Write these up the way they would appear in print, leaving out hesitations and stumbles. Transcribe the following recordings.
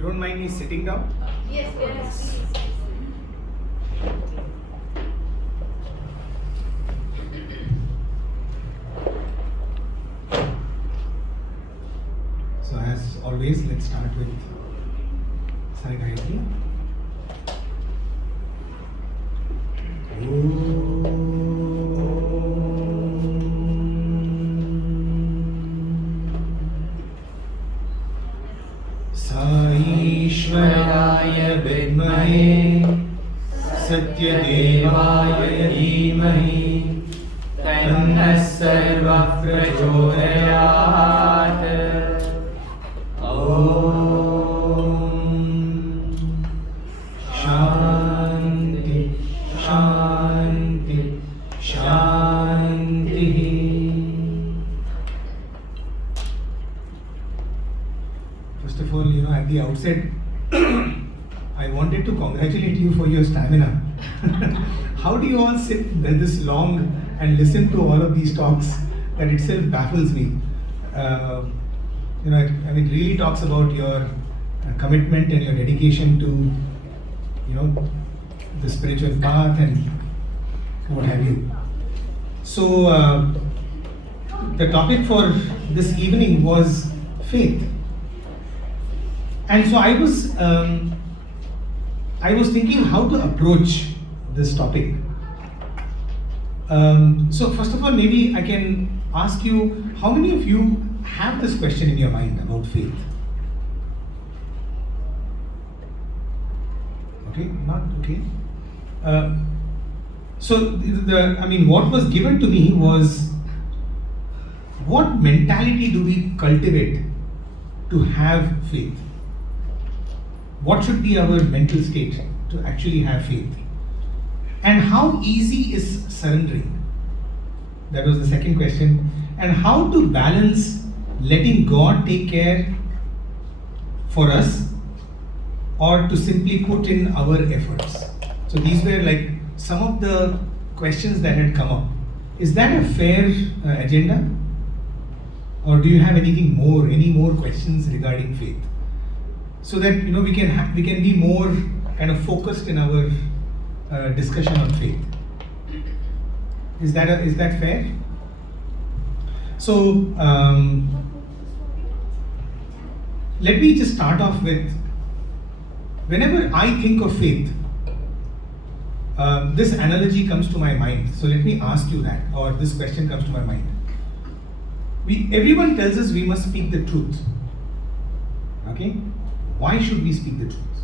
You don't mind me sitting down? Yes, yes. So as always, let's start with Sai Gayatri. ईश्वराय विद्महे सत्यदेवाय धीमहि तन्नः सर्वः प्रचोदयात्। शांति शांति शांति। First of all, at the outset, I wanted to congratulate you for your stamina. How do you all sit this long and listen to all of these talks? That itself baffles me. It really talks about your commitment and your dedication to, the spiritual path and what have you. So, the topic for this evening was faith. And so I was thinking how to approach this topic. So first of all, maybe I can ask you, how many of you have this question in your mind about faith? Okay, not okay. So what was given to me was, what mentality do we cultivate to have faith? What should be our mental state to actually have faith? And how easy is surrendering? That was the second question. And how to balance letting God take care for us or to simply put in our efforts? So these were like some of the questions that had come up. Is that a fair agenda? Or do you have any more questions regarding faith? So that we can be more kind of focused in our discussion on faith. Is that fair? So let me just start off with, whenever I think of faith, this analogy comes to my mind. So let me ask you that, or this question comes to my mind. Everyone tells us we must speak the truth. Okay? Why should we speak the truth?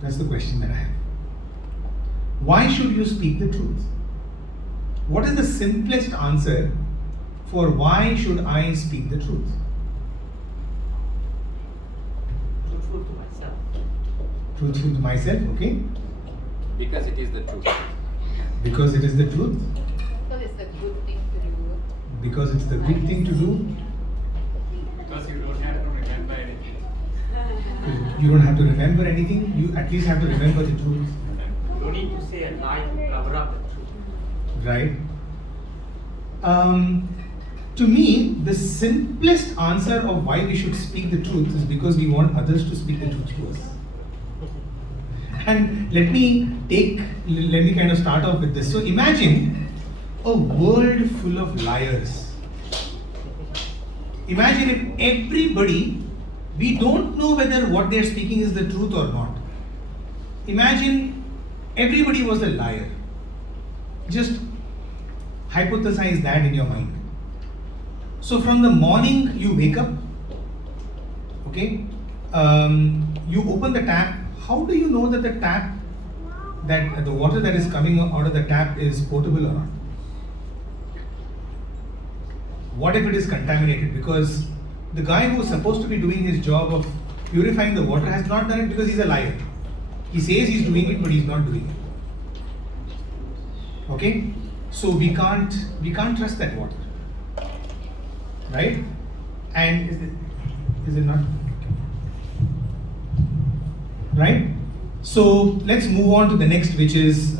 That's the question that I have. Why should you speak the truth? What is the simplest answer for why should I speak the truth? Truthful to myself. Truthful to myself, okay? Because it is the truth. Because it is the truth? Because it's the good thing to do. Because it's the good thing to do? Because you don't have to remember anything. You don't have to remember anything, you at least have to remember the truth. You don't need to say a lie to cover up the truth. Right? To me, the simplest answer of why we should speak the truth is because we want others to speak the truth to us. And let me kind of start off with this. So imagine a world full of liars. Imagine if everybody, we don't know whether what they're speaking is the truth or not. Imagine everybody was a liar. Just hypothesize that in your mind. So from the morning you wake up, okay, you open the tap. How do you know that the water that is coming out of the tap is potable or not? What if it is contaminated? Because the guy who is supposed to be doing his job of purifying the water has not done it because he's a liar. He says he's doing it, but he's not doing it. Okay? So we can't trust that water. Right? And is it not? Right? So let's move on to the next, which is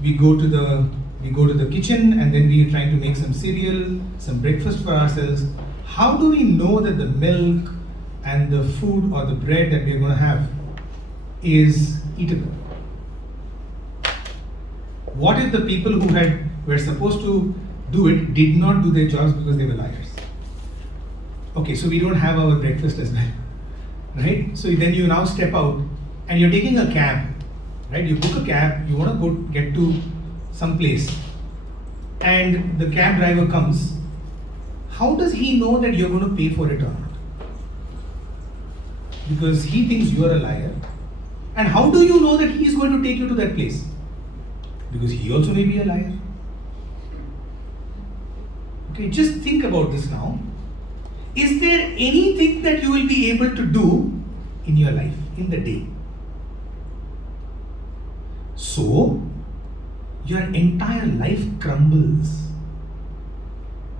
we go to the kitchen and then we are trying to make some cereal, some breakfast for ourselves. How do we know that the milk and the food or the bread that we are going to have is eatable? What if the people who were supposed to do it did not do their jobs because they were liars? Okay, so we don't have our breakfast as well, right? So then you now step out and you're taking a cab, right? You book a cab, you want to go get to some place, and the cab driver comes. How does he know that you're going to pay for it or not? Because he thinks you're a liar. And how do you know that he's going to take you to that place? Because he also may be a liar. Okay, just think about this now. Is there anything that you will be able to do in your life, in the day? So, your entire life crumbles.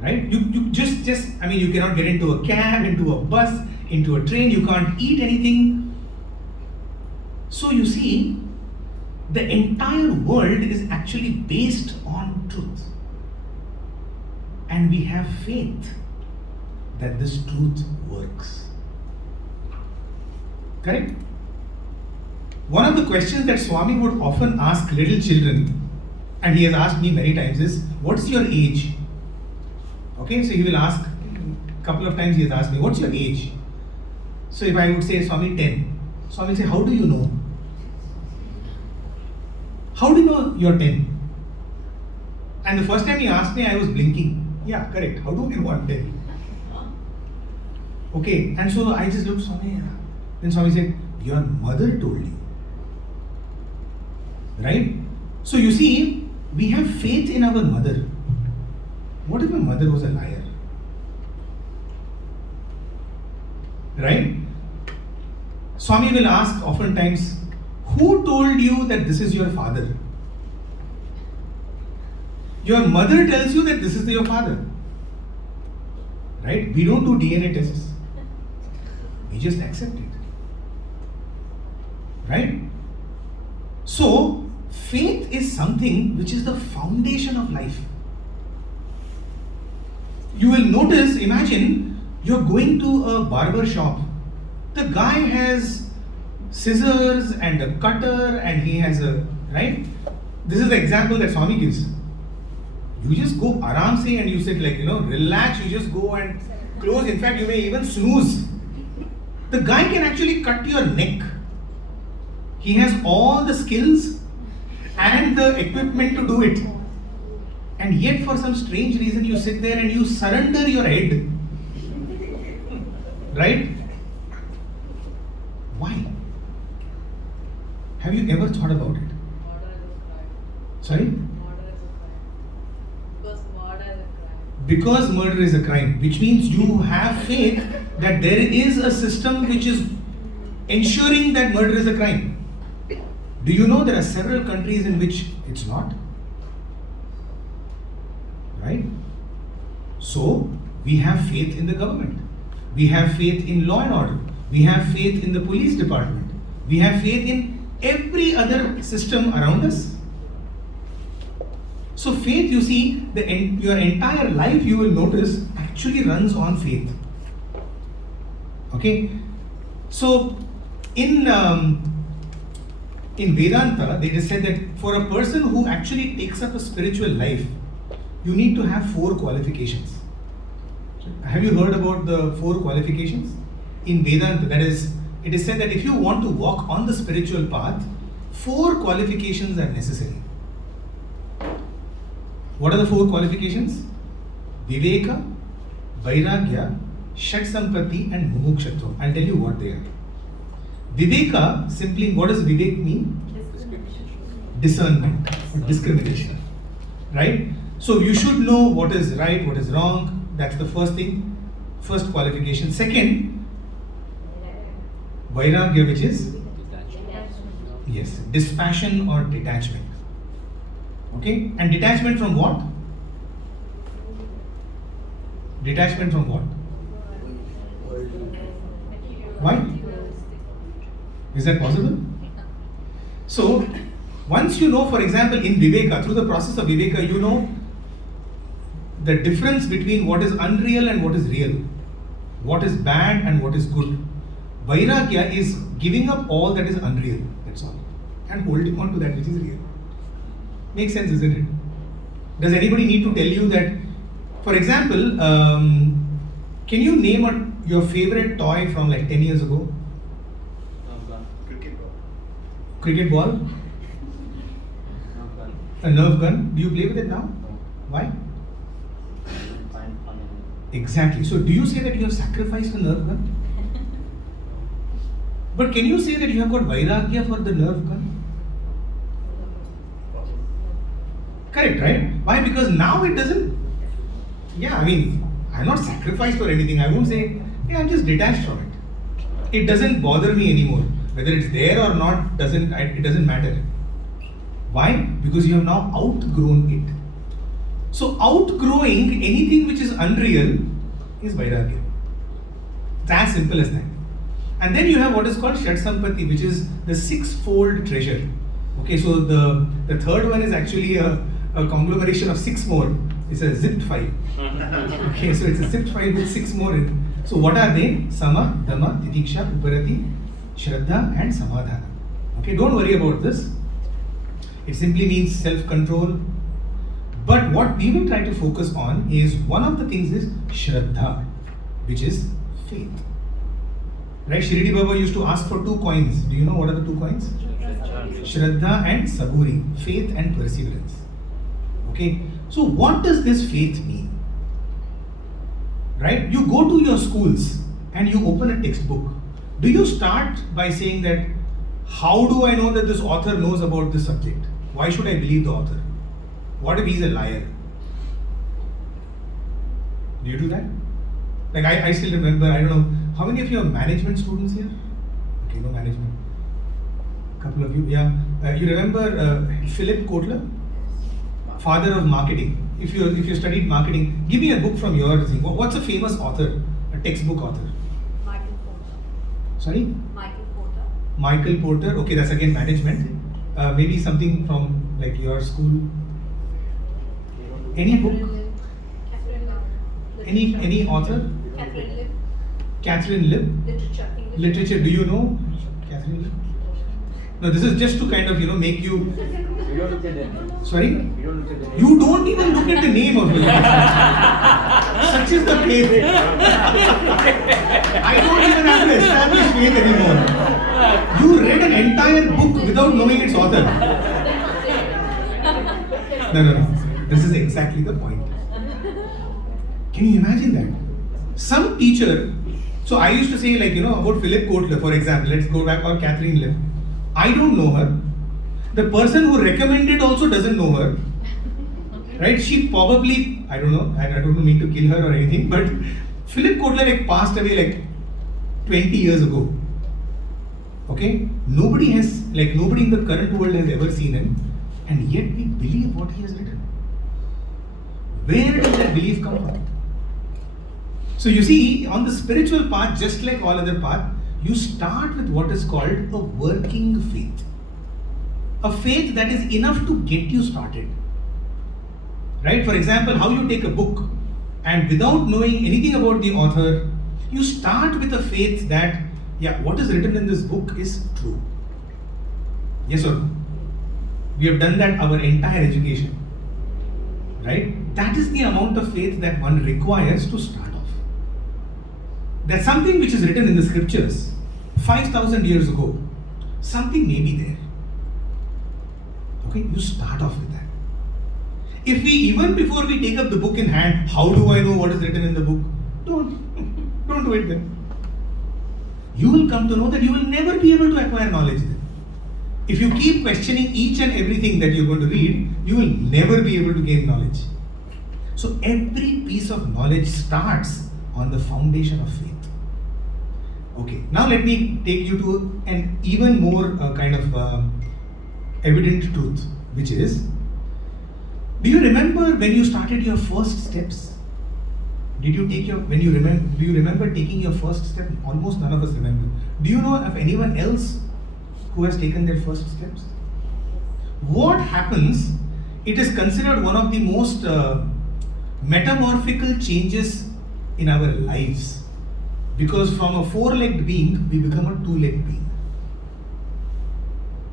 Right? You just you cannot get into a cab, into a bus, into a train, you can't eat anything. So you see, the entire world is actually based on truth. And we have faith that this truth works. Correct? One of the questions that Swami would often ask little children, and he has asked me many times, is, what's your age? Okay, so he will ask, a couple of times he has asked me, what's your age? So if I would say, Swami, 10. Swami will say, how do you know? How do you know you're 10? And the first time he asked me, I was blinking. Yeah, correct. How do you know I'm 10? Okay, and so I just looked, Swami. Then Swami said, your mother told you. Right? So you see, we have faith in our mother. What if my mother was a liar? Right? Swami will ask oftentimes, who told you that this is your father? Your mother tells you that this is your father. Right? We don't do DNA tests. We just accept it. Right? So, faith is something which is the foundation of life. You will notice, imagine, you're going to a barber shop. The guy has scissors and a cutter and he has a, right? This is the example that Swami gives. You just go aram se and you sit like, relax, you just go and close. In fact, you may even snooze. The guy can actually cut your neck. He has all the skills and the equipment to do it. And yet for some strange reason you sit there and you surrender your head. Right? Why? Have you ever thought about it? Murder is a crime. Sorry? Murder is a crime. Because murder is a crime, which means you have faith that there is a system which is ensuring that murder is a crime. Do you know there are several countries in which it's not? Right? So, we have faith in the government. We have faith in law and order. We have faith in the police department. We have faith in every other system around us. So faith, you see, your entire life, you will notice, actually runs on faith. Okay? So, in Vedanta, they just said that for a person who actually takes up a spiritual life, you need to have 4 qualifications. Have you heard about the 4 qualifications? In Vedanta, that is, it is said that if you want to walk on the spiritual path, 4 qualifications are necessary. What are the 4 qualifications? Viveka, Vairagya, Shat Sampati and Mumukshatva. I'll tell you what they are. Viveka, simply, what does Vivek mean? Discernment, discrimination. Right? So you should know what is right, what is wrong. That's the first thing, first qualification. Second, Vairagya, which is? Yes, dispassion or detachment. Okay? And detachment from what? Detachment from what? Why? Is that possible? So, once you know, for example, in Viveka, through the process of Viveka, you know the difference between what is unreal and what is real. What is bad and what is good. Vairagya is giving up all that is unreal, that's all, and holding on to that which is real. Makes sense, isn't it? Does anybody need to tell you that, for example, can you name your favorite toy from like 10 years ago? Cricket ball. Cricket ball? A Nerf gun? Do you play with it now? Why? Exactly. So do you say that you have sacrificed a Nerf gun? But can you say that you have got Vairagya for the Nerf gun? Correct, right? Why? Because now it doesn't. Yeah, I mean, I'm not sacrificed or anything. I won't say, yeah, I'm just detached from it. It doesn't bother me anymore. Whether it's there or not, it doesn't matter. Why? Because you have now outgrown it. So outgrowing anything which is unreal is Vairagya. It's as simple as that. And then you have what is called Shat Sampatti, which is the sixfold treasure. Okay, so the third one is actually a conglomeration of 6 more. It's a zipped file. Okay, so it's a zipped file with 6 more in. So what are they? Sama, Dhamma, Titiksha, Uparati, Shraddha and Samadhana. Okay, don't worry about this. It simply means self-control. But what we will try to focus on is one of the things is Shraddha, which is faith. Right? Shirdi Baba used to ask for 2 coins. Do you know what are the 2 coins? Shraddha and Saburi, faith and perseverance. Okay, so what does this faith mean? Right? You go to your schools and you open a textbook. Do you start by saying that, how do I know that this author knows about this subject? Why should I believe the author? What if he's a liar? Do you do that? Like I still remember, I don't know, how many of you are management students here? Okay, no management. Couple of you, yeah. You remember Philip Kotler? Father of marketing. If you studied marketing, give me a book from your thing. What's a famous author? A textbook author? Michael Porter. Sorry? Michael Porter. Michael Porter. Okay, that's again management. Maybe something from like your school. Any book? Any author? Catherine Lim. Catherine Lim. Literature. English. Literature. Do you know Catherine Lim? No, this is just to kind of make you. We don't look at the name. Sorry? We don't look at the name. You don't even look at the name of it. Such is the faith. I don't even have to establish faith anymore. You read an entire book without knowing its author. No. This is exactly the point. Can you imagine that? Some teacher, so I used to say about Philip Kotler, for example, let's go back on Catherine Lim. I don't know her. The person who recommended also doesn't know her. Right? She probably, I don't know, I don't mean to kill her or anything, but Philip Kotler passed away 20 years ago. Okay? Nobody in the current world has ever seen him, and yet we believe what he has written. Where does that belief come from? So you see, on the spiritual path, just like all other paths, you start with what is called a working faith. A faith that is enough to get you started. Right? For example, how you take a book and without knowing anything about the author, you start with a faith that, what is written in this book is true. Yes or no? We have done that our entire education. Right? That is the amount of faith that one requires to start off. That's something which is written in the scriptures 5,000 years ago. Something may be there. Okay, you start off with that. If even before we take up the book in hand, how do I know what is written in the book? Don't do it then. You will come to know that you will never be able to acquire knowledge then. If you keep questioning each and everything that you're going to read, you will never be able to gain knowledge. So every piece of knowledge starts on the foundation of faith. Okay, now let me take you to an even more evident truth, which is, do you remember when you started your first steps? Do you remember taking your first step? Almost none of us remember. Do you know of anyone else who has taken their first steps? What happens? It is considered one of the most metamorphical changes in our lives. Because from a four-legged being, we become a two-legged being.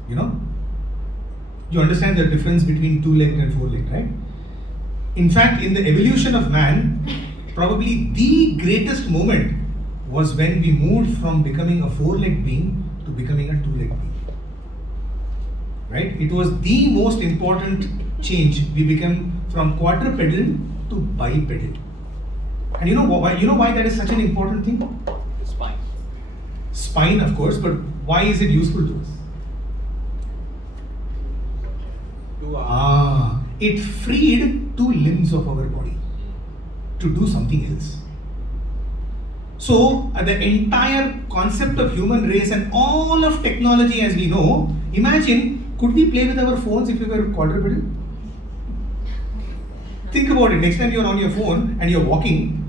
You know? You understand the difference between two-legged and four-legged, right? In fact, in the evolution of man, probably the greatest moment was when we moved from becoming a four-legged being to becoming a two-legged being. Right? It was the most important change. We became from quadrupedal to bipedal. And you know why? You know why that is such an important thing? Spine. Spine, of course, but why is it useful to us? It freed two limbs of our body to do something else. So, the entire concept of human race and all of technology as we know, imagine, could we play with our phones if we were quadrupedal? Think about it. Next time you're on your phone and you're walking,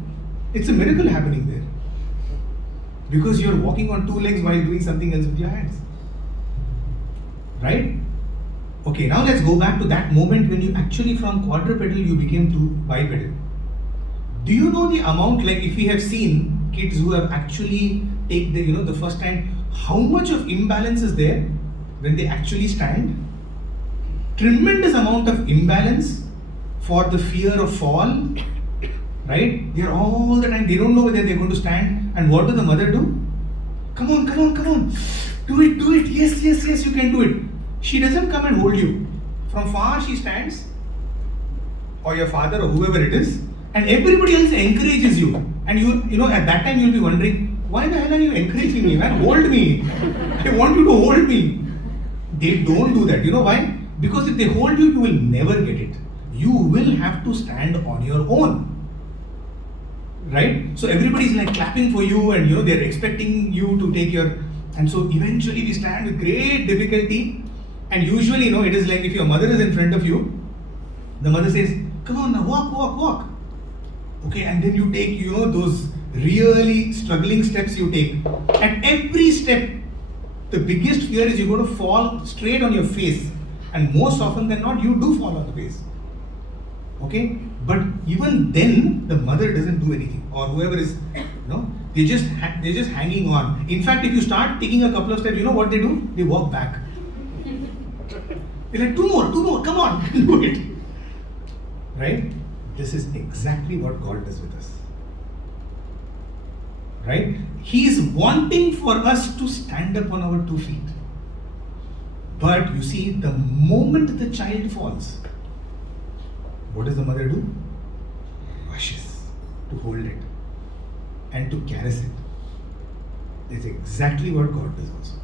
it's a miracle happening there. Because you're walking on two legs while doing something else with your hands. Right? Okay, now let's go back to that moment when you actually from quadrupedal you became to bipedal. Do you know the amount, like if we have seen kids who have actually take the first time, how much of imbalance is there when they actually stand? Tremendous amount of imbalance for the fear of fall, right? They're all the time, they don't know whether they're going to stand, and what does the mother do? Come on, do it, yes, you can do it. She doesn't come and hold you. From far she stands, or your father or whoever it is, and everybody else encourages you. And you know, at that time you'll be wondering, why the hell are you encouraging me, man? Hold me. I want you to hold me. They don't do that. You know why? Because if they hold you, you will never get it. You will have to stand on your own. Right? So everybody's like clapping for you, and they're expecting you to take your, and so eventually we stand with great difficulty. And usually, it is like if your mother is in front of you, the mother says, come on now, walk. Okay, and then you take, those really struggling steps you take. At every step, the biggest fear is you're going to fall straight on your face. And most often than not, you do fall on the face. Okay? But even then, the mother doesn't do anything. Or whoever is, they're just hanging on. In fact, if you start taking a couple of steps, you know what they do? They walk back. They're like, two more, come on, do it. Right? This is exactly what God does with us. Right? He is wanting for us to stand up on our 2 feet. But you see, the moment the child falls, what does the mother do? Rushes to hold it and to caress it. It's exactly what God does also.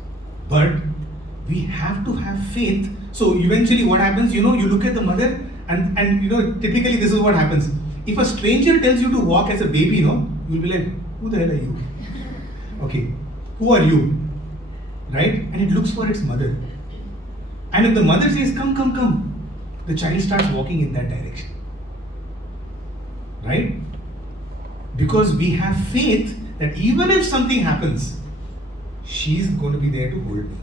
But we have to have faith. So eventually what happens, you look at the mother and typically this is what happens. If a stranger tells you to walk as a baby, you'll be like, who the hell are you? Okay, who are you? Right? And it looks for its mother. And if the mother says, come, the child starts walking in that direction. Right? Because we have faith that even if something happens, she's going to be there to hold me.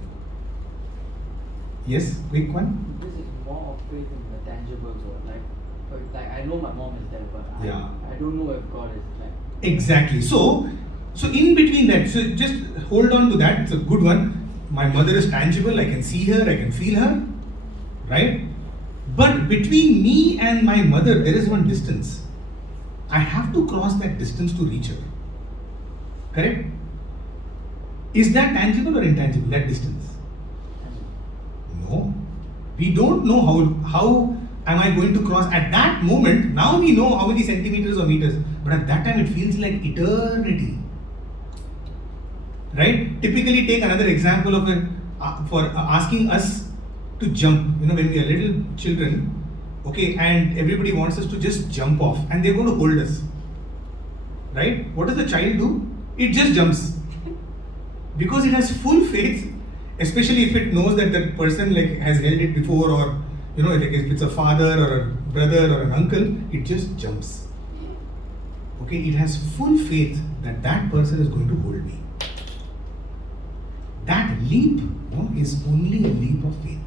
Yes, quick one. This is more of faith in the tangible world. Like I know my mom is there, but I don't know if God is like. Exactly. So in between that, so just hold on to that. It's a good one. My mother is tangible. I can see her. I can feel her. Right? But between me and my mother, there is one distance. I have to cross that distance to reach her. Correct? Is that tangible or intangible, that distance? No. We don't know how am I going to cross at that moment. Now we know how many centimeters or meters, but at that time it feels like eternity. Right? Typically take another example of for asking us to jump. When we are little children, okay, and everybody wants us to just jump off, and they're going to hold us. Right? What does the child do? It just jumps. Because it has full faith, especially if it knows that that person has held it before, or if it's a father or a brother or an uncle, it just jumps. Okay, it has full faith that that person is going to hold me. That leap is only a leap of faith.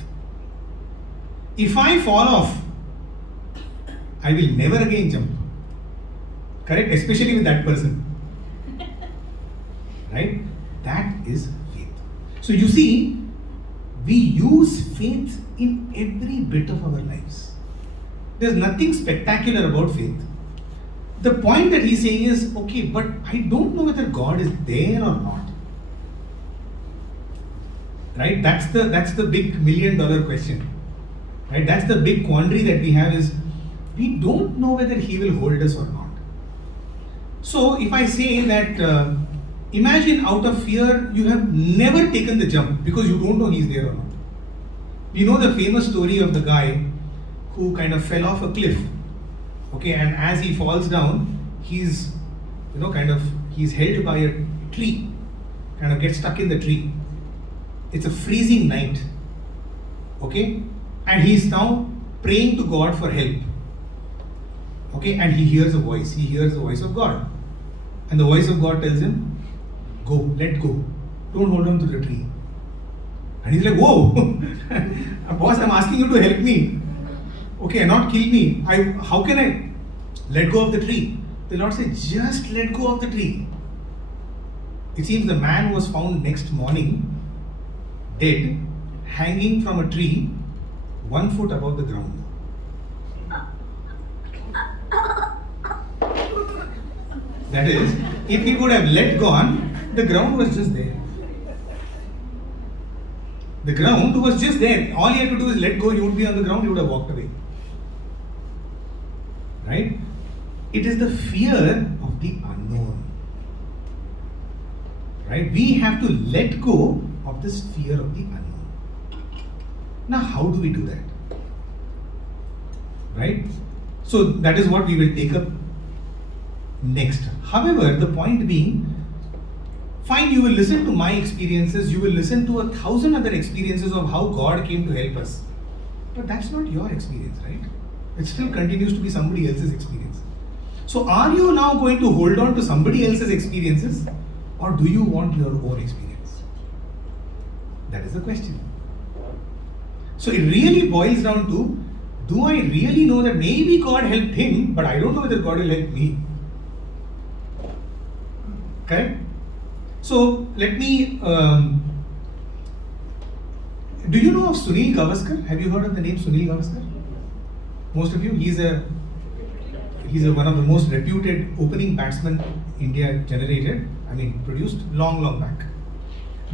If I fall off, I will never again jump. Correct? Especially with that person. Right? That is faith. So you see, we use faith in every bit of our lives. There's nothing spectacular about faith. The point that he's saying is, okay, but I don't know whether God is there or not. Right? That's the big $1 million question. Right? That's the big quandary that we have is, we don't know whether he will hold us or not. So if I say that, imagine out of fear, you have never taken the jump because you don't know he's there or not. You know the famous story of the guy who kind of fell off a cliff. Okay, and as he falls down, he's held by a tree, kind of gets stuck in the tree. It's a freezing night. Okay, and he's now praying to God for help. Okay, and he hears a voice. He hears the voice of God. And the voice of God tells him, go, let go. Don't hold on to the tree. And he's like, whoa, boss, I'm asking you to help me. Okay, not kill me. How can I let go of the tree? The Lord said, just let go of the tree. It seems the man was found next morning, dead, hanging from a tree, 1 foot above the ground. That is, if he would have let gone, the ground was just there. The ground was just there. All he had to do is let go, he would be on the ground, he would have walked away. Right? It is the fear of the unknown. Right? We have to let go of this fear of the unknown. Now, how do we do that? Right? So, that is what we will take up next. However, the point being, fine, you will listen to my experiences, you will listen to 1,000 other experiences of how God came to help us. But that's not your experience, right? It still continues to be somebody else's experience. So are you now going to hold on to somebody else's experiences, or do you want your own experience? That is the question. So it really boils down to, do I really know that maybe God helped him, but I don't know whether God will help me? Correct? So let me, do you know of Sunil Gavaskar? Have you heard of the name Sunil Gavaskar? Most of you, he's one of the most reputed opening batsmen India generated, produced long back.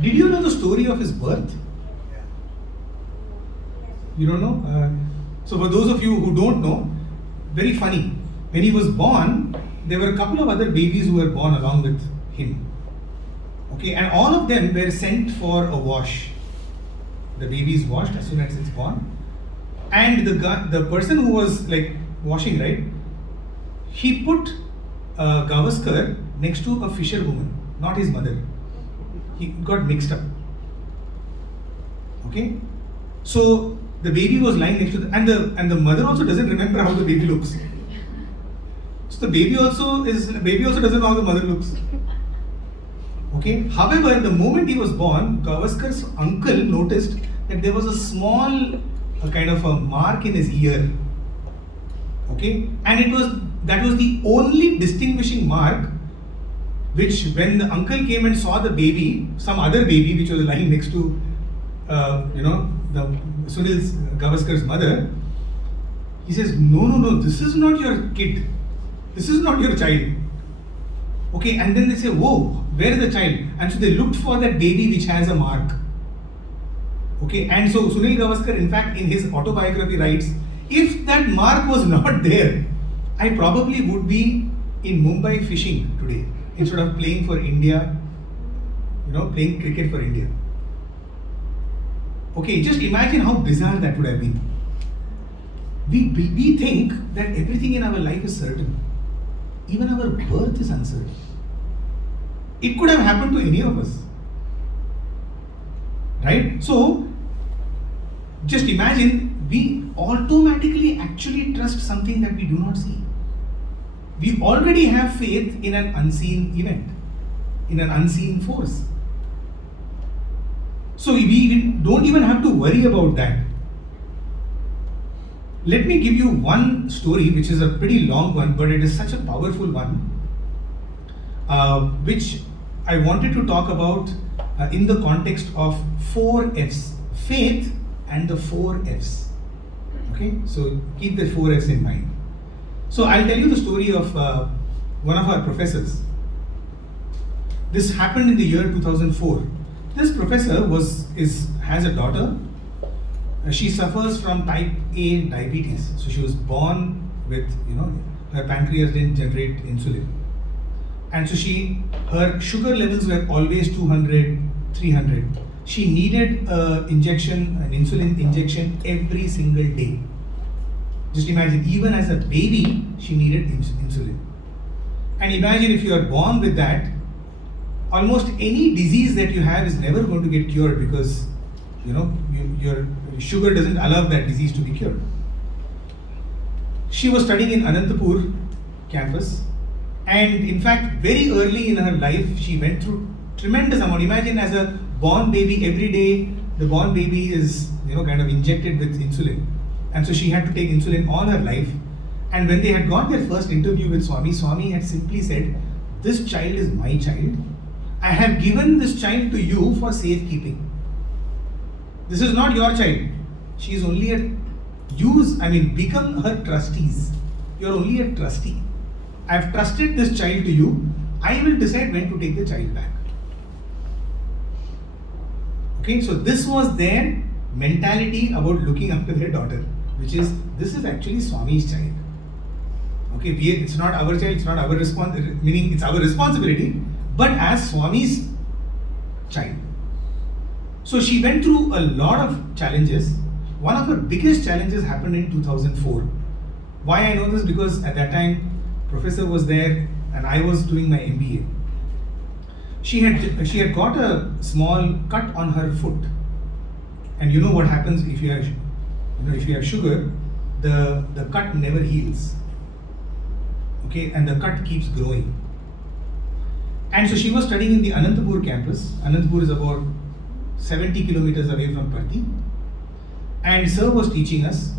Did you know the story of his birth? You don't know? So for those of you who don't know, very funny. When he was born, there were a couple of other babies who were born along with him. Okay, and all of them were sent for a wash. The baby is washed as soon as it's born. And the person who was like washing, right, he put Gavaskar next to a fisherwoman, not his mother. He got mixed up. Okay, so the baby was lying next to and the mother also doesn't remember how the baby looks. So the baby also doesn't know how the mother looks. Okay. However, the moment he was born, Gavaskar's uncle noticed that there was a small kind of a mark in his ear. Okay, and that was the only distinguishing mark, which when the uncle came and saw the baby, some other baby which was lying next to the Sunil Gavaskar's mother, he says, no, this is not your kid. This is not your child. Okay, and then they say, whoa, where is the child? And so they looked for that baby which has a mark. Okay, and so Sunil Gavaskar, in fact, in his autobiography writes, if that mark was not there, I probably would be in Mumbai fishing today instead of playing for India, playing cricket for India. Okay, just imagine how bizarre that would have been. We think that everything in our life is certain. Even our birth is uncertain. It could have happened to any of us. Right? So, just imagine, we automatically actually trust something that we do not see. We already have faith in an unseen event, in an unseen force. So we don't even have to worry about that. Let me give you one story, which is a pretty long one, but it is such a powerful one, which I wanted to talk about in the context of 4Fs, faith and the 4Fs. Okay, so keep the 4Fs in mind. So I'll tell you the story of one of our professors. This happened in the year 2004. This professor has a daughter. She suffers from type A diabetes. So she was born with, her pancreas didn't generate insulin. And so her sugar levels were always 200, 300. She needed an insulin injection every single day. Just imagine, even as a baby, she needed insulin. And imagine if you are born with that, almost any disease that you have is never going to get cured because, your sugar doesn't allow that disease to be cured. She was studying in Anantapur campus, and in fact, very early in her life, she went through tremendous amount. Imagine as a born baby, every day the born baby is, kind of injected with insulin. And so she had to take insulin all her life. And when they had got their first interview with Swami had simply said, "This child is my child. I have given this child to you for safekeeping. This is not your child. She is only become her trustees. You are only a trustee. I have trusted this child to you. I will decide when to take the child back." Okay, so this was their mentality about looking after their daughter, which is, this is actually Swami's child. Okay, it's not our child, it's not our meaning it's our responsibility, but as Swami's child. So she went through a lot of challenges. One of her biggest challenges happened in 2004. Why I know this? Because at that time, professor was there and I was doing my MBA. She had got a small cut on her foot. And you know what happens if you have sugar, the cut never heals. Okay, and the cut keeps growing. And so she was studying in the Anantapur campus. Anantapur is about 70 kilometers away from Parthi. And sir was teaching us.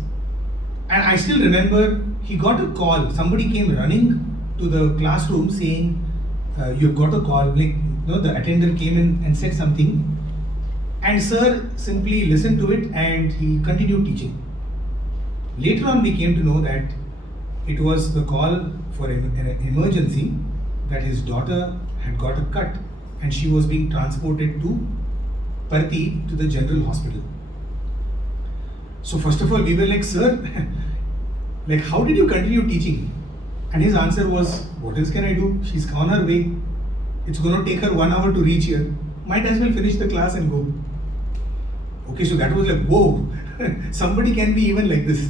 And I still remember he got a call. Somebody came running to the classroom saying, "You've got a call." The attendant came in and said something. And sir simply listened to it and he continued teaching. Later on we came to know that it was the call for an emergency, that his daughter had got a cut and she was being transported to Parthi to the general hospital. So first of all we were like, "Sir, how did you continue teaching?" And his answer was, "What else can I do? She's on her way. It's going to take her 1 hour to reach here. Might as well finish the class and go." Okay, so that was like, whoa, somebody can be even like this.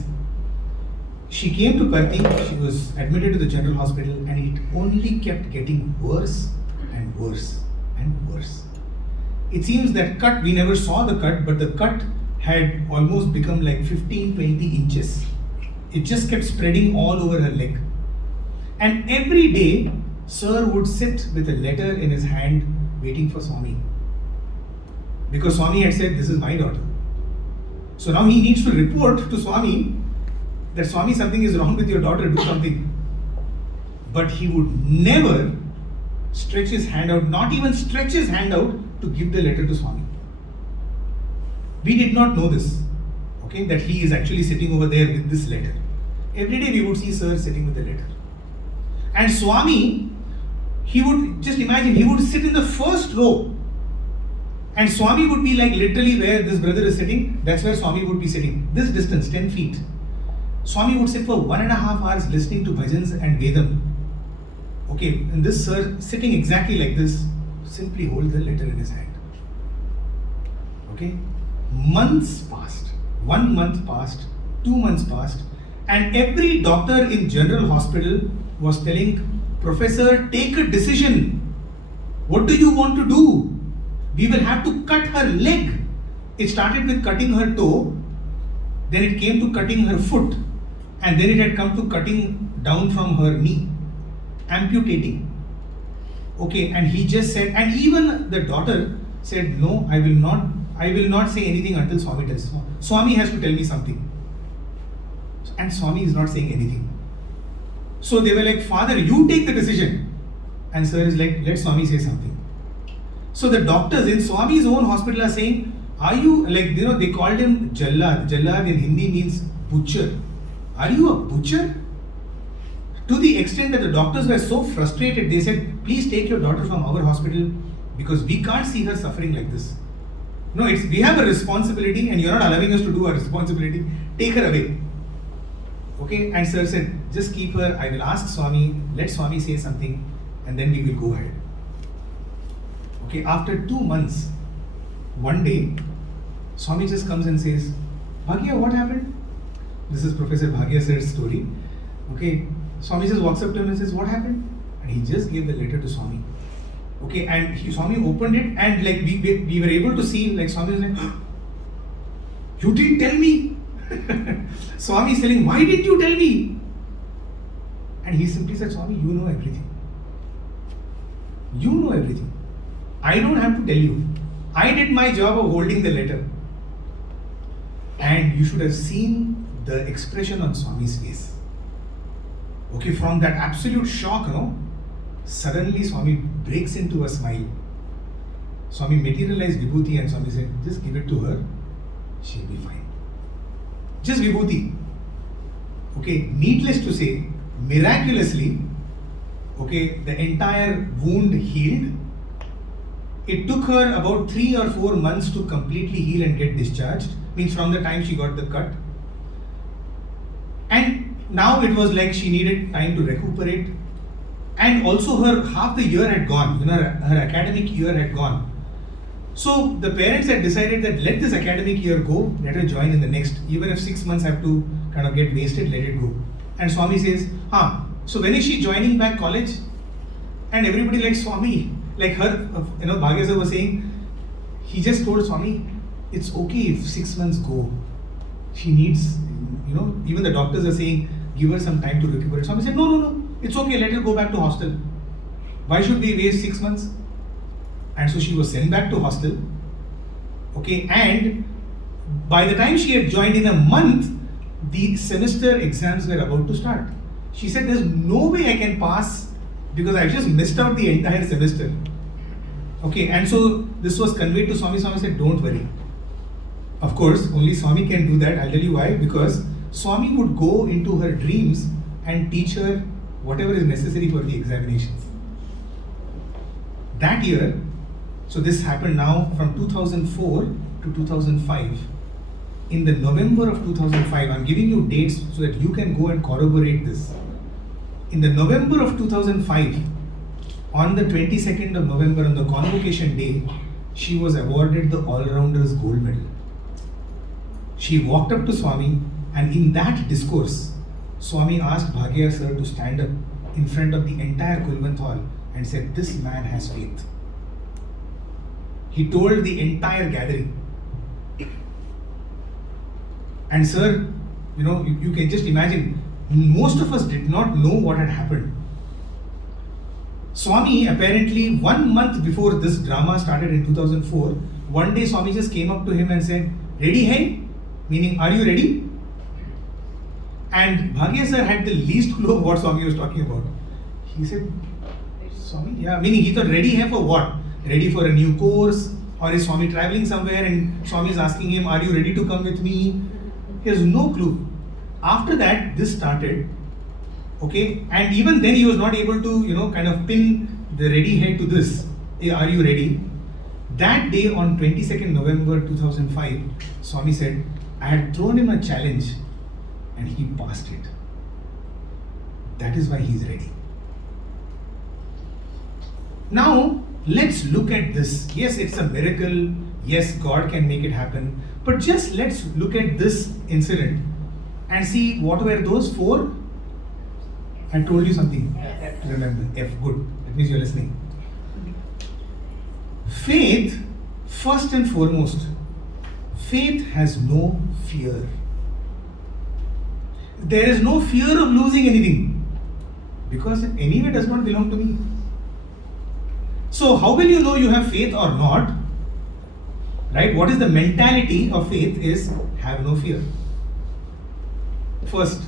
She came to Parthi, she was admitted to the general hospital, and it only kept getting worse and worse and worse. It seems that cut, we never saw the cut, but the cut had almost become like 15-20 inches. It just kept spreading all over her leg. And every day, sir would sit with a letter in his hand waiting for Swami. Because Swami had said, "This is my daughter." So now he needs to report to Swami that, "Swami, something is wrong with your daughter, do something." But he would never stretch his hand out, not even stretch his hand out to give the letter to Swami. We did not know this, okay, that he is actually sitting over there with this letter. Every day we would see sir sitting with the letter. And Swami, he would, just imagine, he would sit in the first row. And Swami would be like literally where this brother is sitting, that's where Swami would be sitting. This distance, 10 feet. Swami would sit for 1.5 hours listening to bhajans and Vedam. Okay, and this sir sitting exactly like this, simply hold the letter in his hand. Okay, months passed. 1 month passed, 2 months passed, and every doctor in general hospital was telling, "Professor, take a decision. What do you want to do? We will have to cut her leg." It started with cutting her toe, then it came to cutting her foot, and then it had come to cutting down from her knee, amputating. Okay, and he just said, and even the daughter said, "No, I will not say anything until Swami tells. Swami has to tell me something." And Swami is not saying anything. So they were like, "Father, you take the decision." And sir is like, "Let Swami say something." So the doctors in Swami's own hospital are saying, are you, like, they called him Jallad. Jallad in Hindi means butcher. Are you a butcher? To the extent that the doctors were so frustrated, they said, please take your daughter from our hospital because we can't see her suffering like this. No, we have a responsibility and you're not allowing us to do our responsibility. Take her away. Okay, and sir said, just keep her. I will ask Swami, let Swami say something and then we will go ahead. Okay, after 2 months, one day, Swami just comes and says, Bhagya, what happened? This is Professor Bhagya sir's story. Okay, Swami just walks up to him and says, what happened? And he just gave the letter to Swami. Okay, and Swami opened it and like we were able to see, like Swami was like, you didn't tell me. Swami is telling, why didn't you tell me? And he simply said, Swami, you know everything. You know everything. I don't have to tell you. I did my job of holding the letter. And you should have seen the expression on Swami's face. Okay, from that absolute shock, suddenly Swami breaks into a smile. Swami materialized Vibhuti and Swami said, just give it to her, she'll be fine. Just Vibhuti. Okay, needless to say, miraculously, okay, the entire wound healed. It took her about 3 or 4 months to completely heal and get discharged. Means from the time she got the cut. And now it was like she needed time to recuperate. And also her half the year had gone. Her academic year had gone. So the parents had decided that let this academic year go, let her join in the next. Even if 6 months have to kind of get wasted, let it go. And Swami says, so when is she joining back college? And everybody like Swami, like her, Bhagya sir was saying, he just told Swami, it's okay if 6 months go. She needs, even the doctors are saying, give her some time to recuperate. Swami said, no, it's okay, let her go back to hostel. Why should we waste 6 months? And so she was sent back to hostel. Okay, and by the time she had joined in a month, the semester exams were about to start. She said, there's no way I can pass because I just missed out the entire semester. Okay, and so this was conveyed to Swami. Swami said, don't worry. Of course, only Swami can do that. I'll tell you why. Because Swami would go into her dreams and teach her whatever is necessary for the examinations. That year, so this happened now from 2004 to 2005. In the November of 2005, I'm giving you dates so that you can go and corroborate this. In the November of 2005, on the 22nd of November, on the convocation day, she was awarded the All-Rounders Gold Medal. She walked up to Swami and in that discourse, Swami asked Bhagya sir to stand up in front of the entire Kulwant hall and said, this man has faith. He told the entire gathering. And sir, you can just imagine, most of us did not know what had happened. Swami apparently 1 month before this drama started in 2004, one day Swami just came up to him and said, ready hai? Meaning, are you ready? And Bhagya sir had the least clue of what Swami was talking about. He said, Swami, yeah, meaning he thought ready hai for what? Ready for a new course? Or is Swami traveling somewhere and Swami is asking him, are you ready to come with me? He has no clue. After that, this started. Okay, and even then he was not able to, kind of pin the ready head to this. Hey, are you ready? That day on 22nd November 2005, Swami said, I had thrown him a challenge and he passed it. That is why he is ready. Now, let's look at this. Yes, it's a miracle. Yes, God can make it happen. But just let's look at this incident and see what were those 4. I told you something. Yes. Remember, F, good. That means you're listening. Faith, first and foremost, faith has no fear. There is no fear of losing anything because it anyway does not belong to me. So how will you know you have faith or not? Right? What is the mentality of faith is have no fear. First,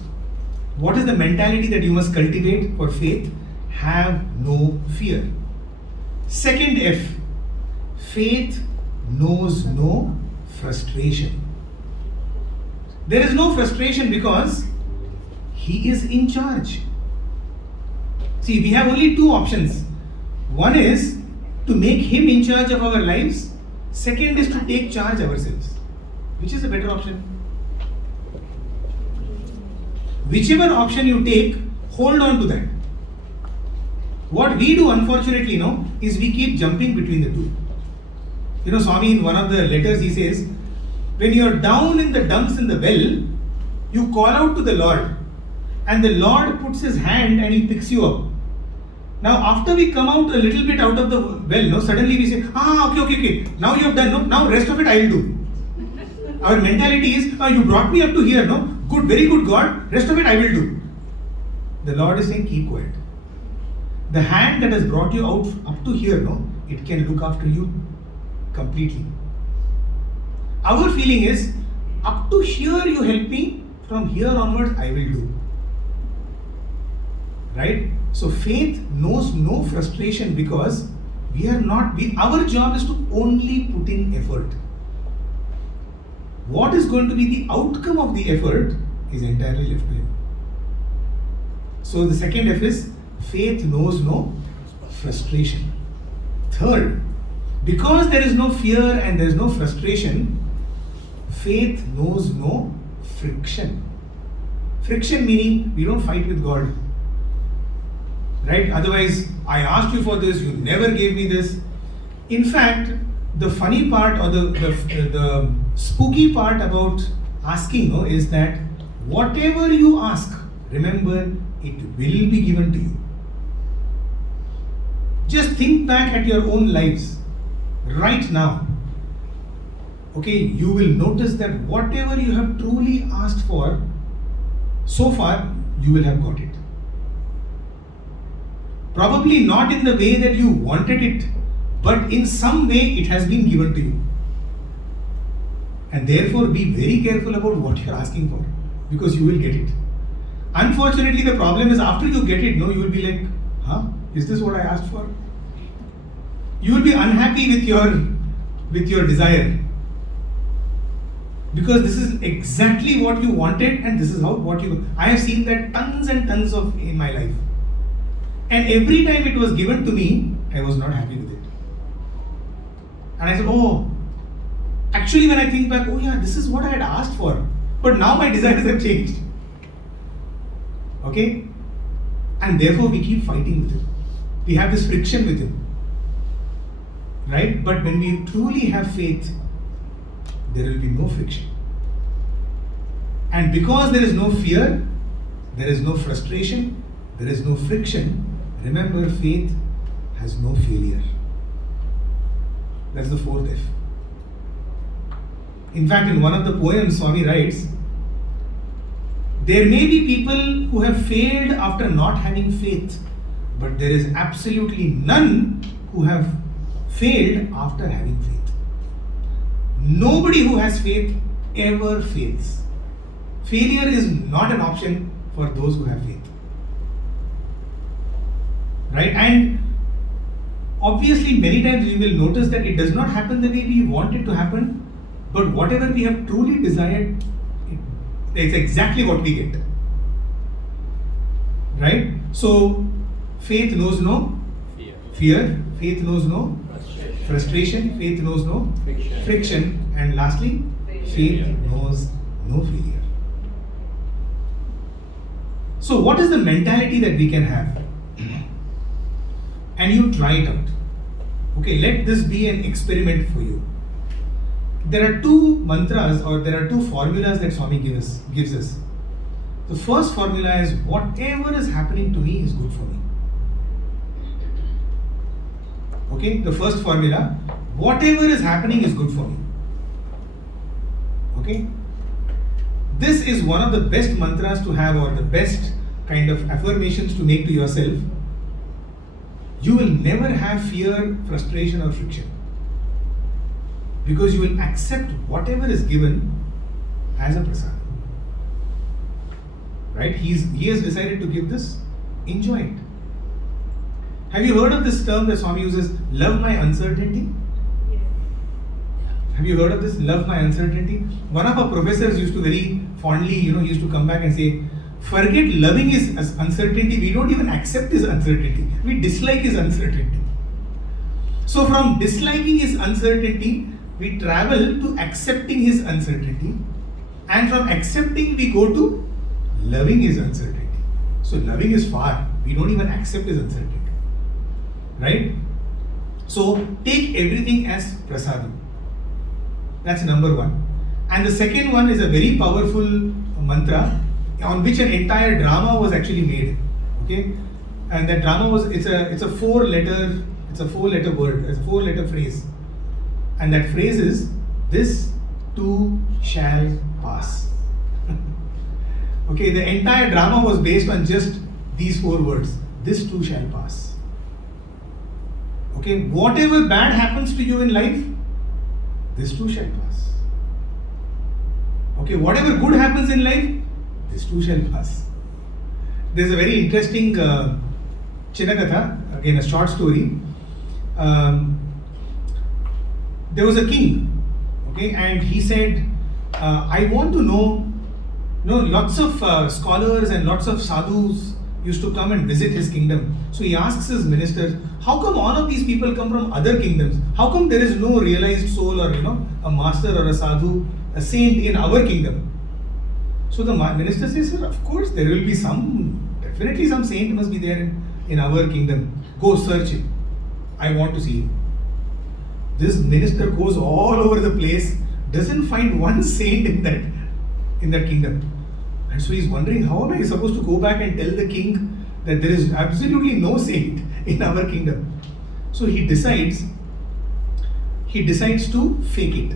what is the mentality that you must cultivate for faith? Have no fear. Second F, faith knows no frustration. There is no frustration because He is in charge. See, we have only two options. One is to make Him in charge of our lives. Second is to take charge ourselves. Which is the better option? Whichever option you take, hold on to that. What we do, unfortunately, is we keep jumping between the two. Swami, in one of the letters, he says, when you are down in the dumps in the well, you call out to the Lord, and the Lord puts His hand and He picks you up. Now, after we come out a little bit out of the well, suddenly we say, okay. Now you have done, now rest of it I will do. Our mentality is, you brought me up to here, good, very good God, rest of it I will do. The Lord is saying, keep quiet. The hand that has brought you out up to here, it can look after you completely. Our feeling is, up to here you help me, from here onwards I will do. Right? So faith knows no frustration because our job is to only put in effort. What is going to be the outcome of the effort is entirely left to Him. So the second F is, faith knows no frustration. Third, because there is no fear and there is no frustration, faith knows no friction. Friction meaning we don't fight with God. Right? Otherwise, I asked you for this, you never gave me this. In fact, the funny part or the spooky part about asking is that whatever you ask, remember, it will be given to you. Just think back at your own lives right now. Okay, you will notice that whatever you have truly asked for, so far, you will have got it. Probably not in the way that you wanted it, but in some way it has been given to you. And therefore, be very careful about what you are asking for, because you will get it. Unfortunately, the problem is after you get it, you will be like, is this what I asked for? You will be unhappy with your desire. Because this is exactly what you wanted and this is I have seen that tons and tons of in my life. And every time it was given to me, I was not happy with it. And I said, actually when I think back, this is what I had asked for. But now my desires have changed. Okay? And therefore we keep fighting with Him. We have this friction with Him. Right? But when we truly have faith, there will be no friction. And because there is no fear, there is no frustration, there is no friction, remember, faith has no failure. That's the fourth F. In fact, in one of the poems, Swami writes, there may be people who have failed after not having faith, but there is absolutely none who have failed after having faith. Nobody who has faith ever fails. Failure is not an option for those who have faith. Right? And obviously many times we will notice that it does not happen the way we want it to happen, but whatever we have truly desired, it's exactly what we get. Right? So faith knows no fear, faith knows no frustration, faith knows no friction, and lastly, faith knows no failure. So what is the mentality that we can have? And you try it out. Okay, let this be an experiment for you. There are two mantras or there are two formulas that Swami gives us. The first formula is, whatever is happening to me is good for me. Okay, the first formula, whatever is happening is good for me. Okay, this is one of the best mantras to have, or the best kind of affirmations to make to yourself. You will never have fear, frustration or friction, because you will accept whatever is given as a prasad. Right? He has decided to give this, enjoy it. Have you heard of this term that Swami uses, love my uncertainty? Yes. Have you heard of this? Love my uncertainty. One of our professors used to very fondly, used to come back and say, forget loving his uncertainty. We don't even accept his uncertainty. We dislike his uncertainty. So from disliking his uncertainty, we travel to accepting his uncertainty. And from accepting, we go to loving his uncertainty. So loving is far. We don't even accept his uncertainty. Right? So take everything as prasadam. That's number one. And the second one is a very powerful mantra on which an entire drama was actually made. Okay? And that drama was, it's a four-letter word, it's a four-letter phrase. And that phrase is, this too shall pass. Okay, the entire drama was based on just these four words. This too shall pass. Okay, whatever bad happens to you in life, this too shall pass. Okay, whatever good happens in life, this too shall pass. There's a very interesting Chinakatha, again a short story. There was a king, okay, and he said, I want to know, lots of scholars and lots of sadhus used to come and visit his kingdom. So he asks his ministers, how come all of these people come from other kingdoms? How come there is no realized soul or, a master or a sadhu, a saint in our kingdom? So the minister says, sir, of course there will be definitely some saint must be there in our kingdom. Go search him. I want to see him. This minister goes all over the place, doesn't find one saint in that kingdom. And so he's wondering, how am I supposed to go back and tell the king that there is absolutely no saint in our kingdom? So he decides to fake it.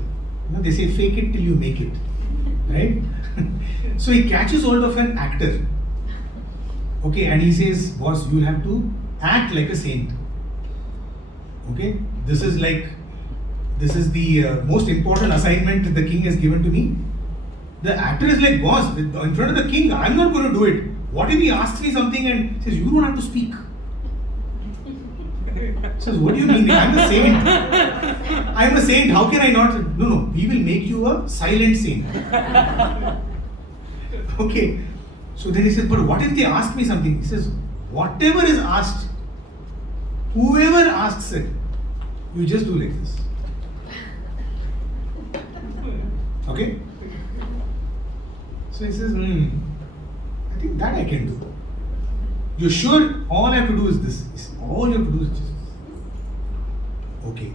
They say fake it till you make it. Right? So he catches hold of an actor. Okay, and he says, boss, you'll have to act like a saint. Okay, this is the most important assignment the king has given to me. The actor is like, boss, in front of the king, I'm not going to do it. What if he asks me something and says, you don't have to speak? Says, what do you mean? I'm a saint. I'm a saint. How can I not? No. We will make you a silent saint. Okay. So then he says, but what if they ask me something? He says, whatever is asked, whoever asks it, you just do like this. Okay? So he says, I think that I can do. You're sure all I have to do is this? He said, all you have to do is just this. Okay.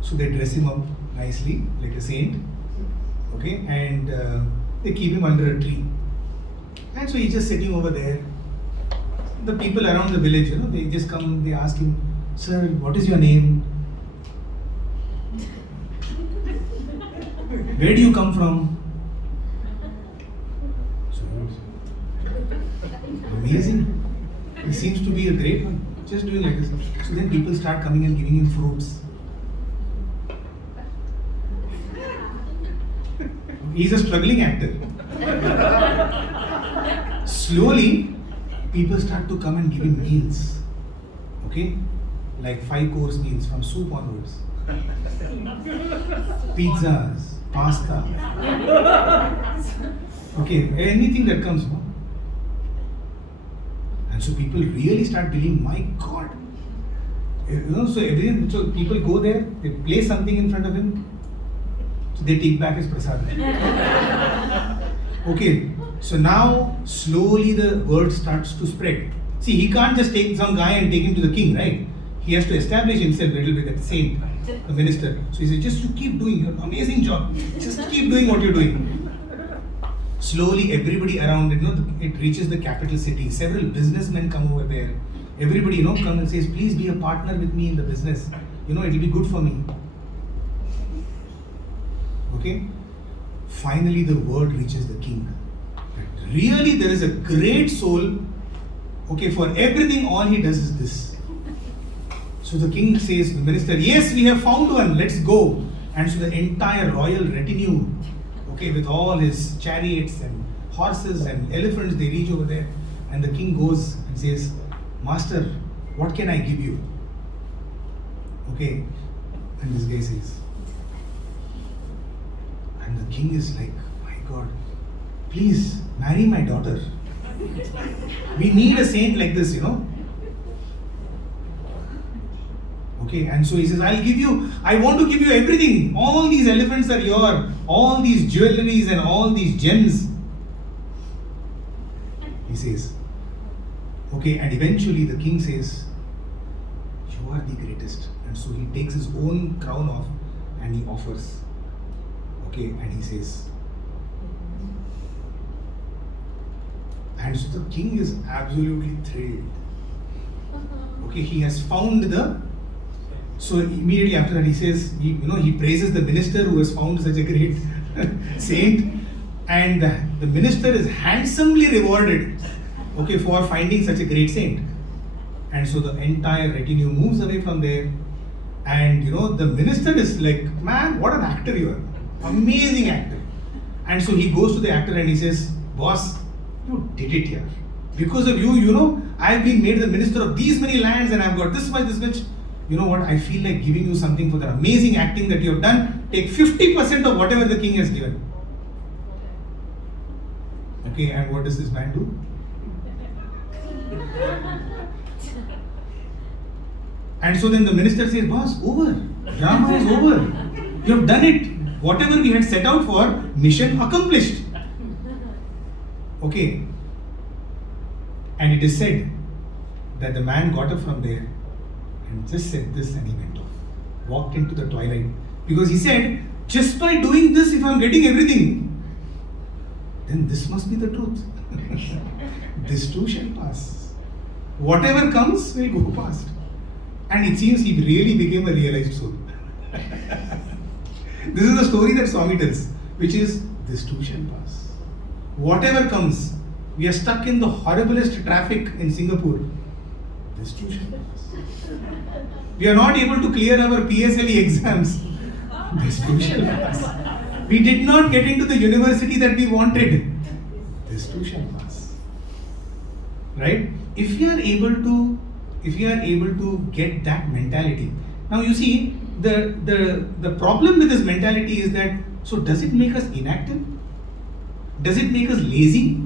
So they dress him up nicely, like a saint. Okay? And they keep him under a tree. And so he's just sitting over there. The people around the village, they just come, they ask him, sir, what is your name? Where do you come from? So, amazing. He seems to be a great one. Just doing like this. So then people start coming and giving him fruits. He's a struggling actor. Slowly, people start to come and give him meals. Okay? Like 5-course meals from soup onwards. Pizzas, pasta. Okay, anything that comes. And so people really start believing, my God. So people go there, they place something in front of him, so they take back his prasad. Okay, so now slowly the word starts to spread. See, he can't just take some guy and take him to the king, right? He has to establish himself a little bit, that saint, the minister. So he says, just you keep doing your amazing job. Just keep doing what you're doing. Slowly, everybody around it, it reaches the capital city. Several businessmen come over there. Everybody, come and says, please be a partner with me in the business. It'll be good for me. Okay? Finally, the word reaches the king. Really, there is a great soul. Okay, for everything, all he does is this. So the king says to the minister, yes, we have found one, let's go. And so the entire royal retinue, okay, with all his chariots and horses and elephants, they reach over there. And the king goes and says, Master, what can I give you? Okay. And this guy says, And the king is like, my God, please marry my daughter. We need a saint like this, Okay, and so he says, I want to give you everything. All these elephants are yours. All these jewelries and all these gems. He says, okay, and eventually the king says, you are the greatest. And so he takes his own crown off and he offers. Okay, and he says, and so the king is absolutely thrilled. Okay, he has found so immediately after that he says, he praises the minister who has found such a great saint, and the minister is handsomely rewarded, okay, for finding such a great saint. And so the entire retinue moves away from there, and the minister is like, man, what an actor you are, amazing actor. And so he goes to the actor and he says, boss, you did it here. Because of you, I've been made the minister of these many lands and I've got this much. You know what? I feel like giving you something for the amazing acting that you have done. Take 50% of whatever the king has given. Okay, and what does this man do? And so then the minister says, boss, over. Drama is over. You have done it. Whatever we had set out for, mission accomplished. Okay. And it is said that the man got up from there and just said this and he went off. Walked into the twilight. Because he said, just by doing this, if I am getting everything, then this must be the truth. This too shall pass. Whatever comes will go past. And it seems he really became a realized soul. This is the story that Swami tells, which is, this too shall pass. Whatever comes, we are stuck in the horriblest traffic in Singapore. This too shall pass. We are not able to clear our PSLE exams. This too shall pass. We did not get into the university that we wanted. This too shall pass. Right? If you are able to get that mentality. Now you see, the problem with this mentality is that, so does it make us inactive? Does it make us lazy?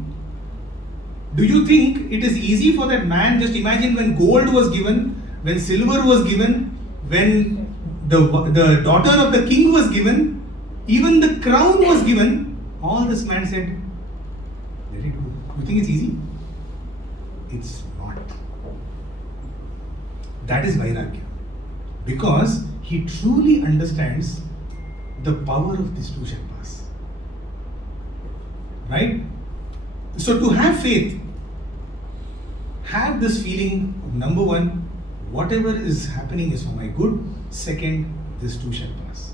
Do you think it is easy for that man? Just imagine when gold was given, when silver was given, when the daughter of the king was given, even the crown was given, all this man said, let it go. You think it's easy? It's not. That is Vairagya. Because he truly understands the power of this too shall pass. Right? So to have faith, have this feeling of, number one, whatever is happening is for my good. Second, this too shall pass.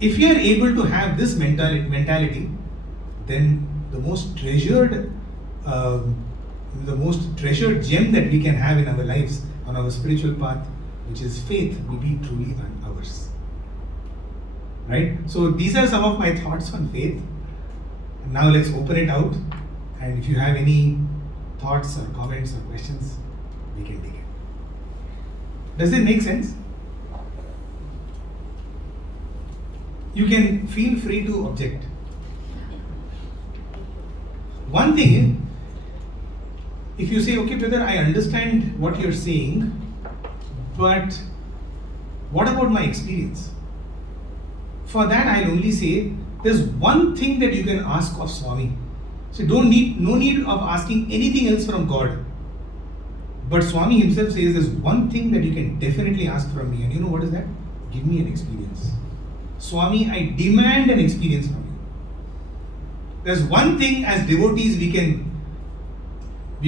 If you are able to have this mentality, then the most treasured gem that we can have in our lives on our spiritual path, which is faith, will be truly ours. Right? So these are some of my thoughts on faith. Now let's open it out, and if you have any thoughts or comments or questions, we can begin. Does it make sense? You can feel free to object. One thing, if you say, okay brother, I understand what you're saying, but what about my experience? For that I'll only say, there's one thing that you can ask of Swami. So no need of asking anything else from God. But Swami himself says there's one thing that you can definitely ask from me. And you know what is that? Give me an experience. Swami, I demand an experience from you. There's one thing as devotees we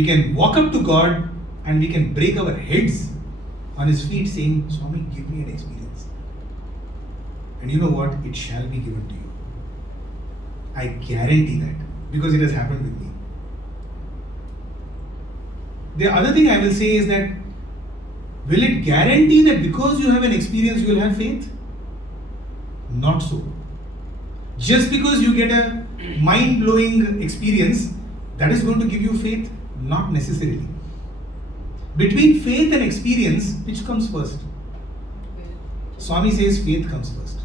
can walk up to God and we can break our heads on his feet saying, Swami, give me an experience. And you know what? It shall be given to you. I guarantee that, because it has happened with me. The other thing I will say is that, will it guarantee that because you have an experience you will have faith? Not so. Just because you get a mind-blowing experience, that is going to give you faith? Not necessarily. Between faith and experience, which comes first? Swami says faith comes first.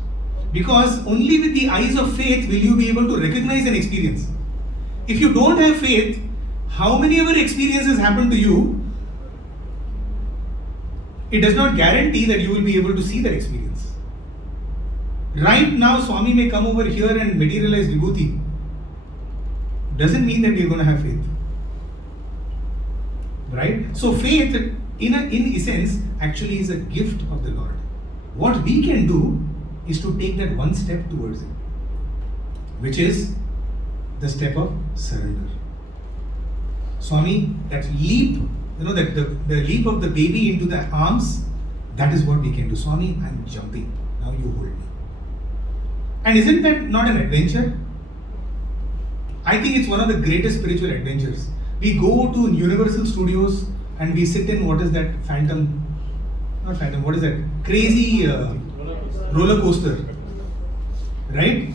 Because only with the eyes of faith will you be able to recognize an experience. If you don't have faith, how many ever experiences happen to you, it does not guarantee that you will be able to see that experience. Right now, Swami may come over here and materialize Vibhuti. Doesn't mean that we are going to have faith. Right? So faith, in essence, actually is a gift of the Lord. What we can do is to take that one step towards it, which is the step of surrender. Swami, that leap, that the leap of the baby into the arms, that is what we can do. Swami, I'm jumping. Now you hold me. And isn't that not an adventure? I think it's one of the greatest spiritual adventures. We go to Universal Studios and we sit in, what is that, what is that? Crazy roller coaster. Right?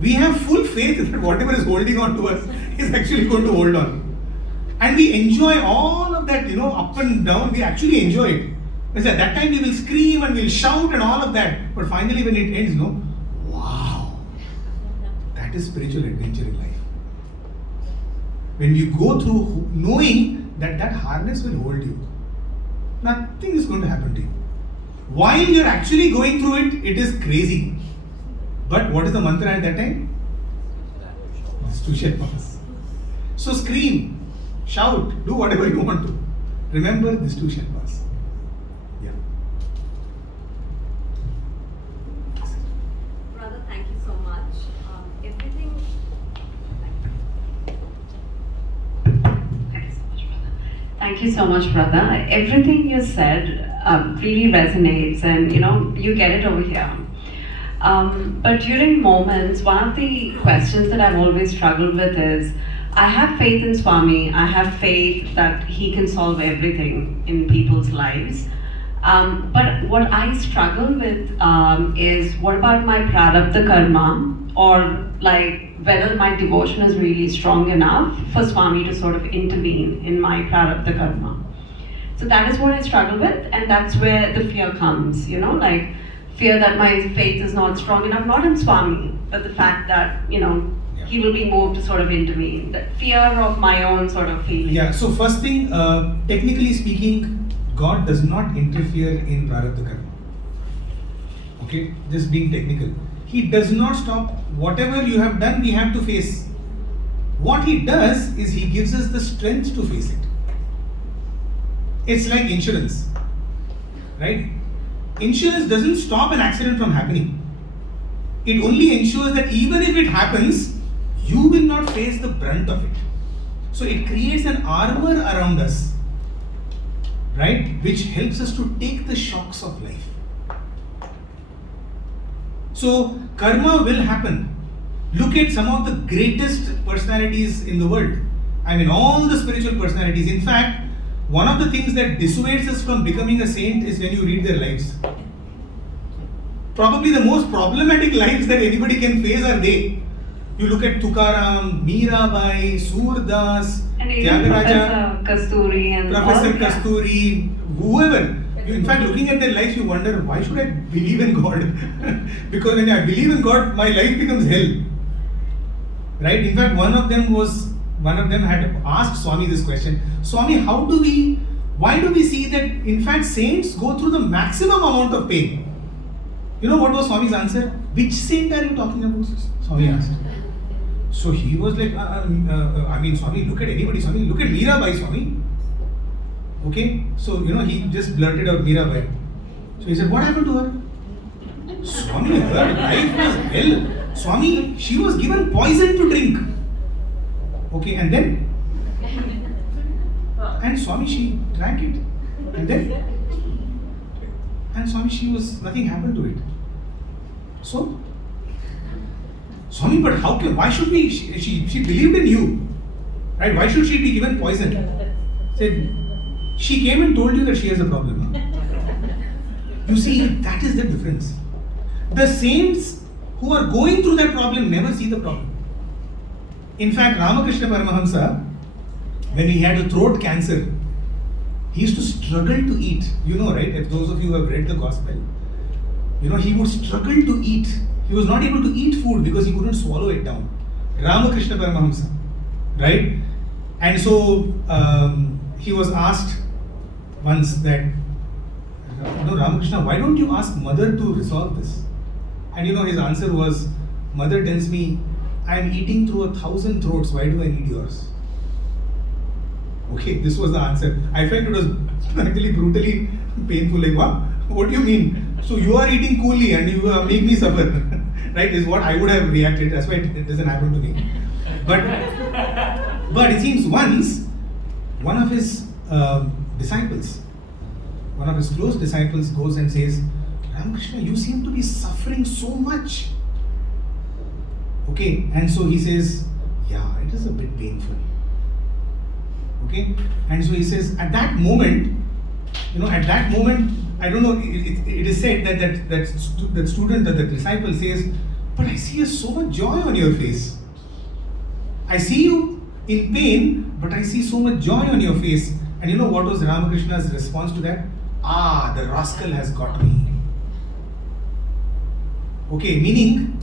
We have full faith that whatever is holding on to us is actually going to hold on. And we enjoy all of that, up and down, we actually enjoy it. Because at that time we will scream and we'll shout and all of that. But finally when it ends, wow. That is spiritual adventure in life. When you go through knowing that that harness will hold you, nothing is going to happen to you. While you're actually going through it, it is crazy. But what is the mantra at that time? This too shall pass. So scream, shout, do whatever you want to. Remember, this too shall pass. Yeah. Brother, thank you so much. Everything. Thank you so much, brother. Everything you said really resonates, and you get it over here. But during moments, one of the questions that I've always struggled with is, I have faith in Swami, I have faith that he can solve everything in people's lives. But what I struggle with is, what about my prarabdha karma, or whether my devotion is really strong enough for Swami to sort of intervene in my prarabdha karma. So that is what I struggle with, and that's where the fear comes, fear that my faith is not strong enough, not in Swami, but the fact that, he will be moved to sort of intervene. That fear of my own sort of feeling. Yeah, so first thing, technically speaking, God does not interfere in prarabdha karma. Okay, just being technical. He does not stop. Whatever you have done, we have to face. What he does is he gives us the strength to face it. It's like insurance, right? Insurance doesn't stop an accident from happening. It only ensures that even if it happens, you will not face the brunt of it. So it creates an armor around us, right? Which helps us to take the shocks of life. So karma will happen. Look at some of the greatest personalities in the world. All the spiritual personalities. In fact, one of the things that dissuades us from becoming a saint is when you read their lives. Probably the most problematic lives that anybody can face are they. You look at Tukaram, Mirabai, Surdas, and Tyagaraja, Professor Kasturi, whoever. In fact, looking at their lives, you wonder, why should I believe in God? Because when I believe in God, my life becomes hell. Right? In fact, one of them had asked Swami this question. Swami, why do we see that, in fact, saints go through the maximum amount of pain? You know what was Swami's answer? Which saint are you talking about? Swami asked. So he was like, Swami, look at anybody. Swami, look at Mirabai, Swami. Okay, so he just blurted out Mirabai. So he said, what happened to her? Swami, her life was hell. Swami, she was given poison to drink. Okay, and then? And Swami, she drank it. And then? And Swami, nothing happened to it. So? Swami, but why should we, she believed in you. Right, why should she be given poison? Said, she came and told you that she has a problem. You see, that is the difference. The saints who are going through that problem never see the problem. In fact, Ramakrishna Paramahamsa, when he had a throat cancer, he used to struggle to eat. Right? If those of you who have read the gospel, he would struggle to eat. He was not able to eat food because he couldn't swallow it down. Ramakrishna Paramahamsa, right? And so he was asked once that, Ramakrishna, why don't you ask mother to resolve this? And his answer was, mother tells me, I am eating through 1,000 throats, why do I need yours? Okay, this was the answer. I felt it was actually brutally painful. Like, what do you mean? So you are eating coolly and you make me suffer, right? Is what I would have reacted. That's why it doesn't happen to me. But it seems once one of his disciples, one of his close disciples, goes and says, Ramakrishna, you seem to be suffering so much. Okay, and so he says, yeah, it is a bit painful. Okay, and so he says, at that moment, I don't know, it is said that student, that the disciple says, but I see so much joy on your face. I see you in pain, but I see so much joy on your face. And you know what was Ramakrishna's response to that? The rascal has got me. Okay, meaning,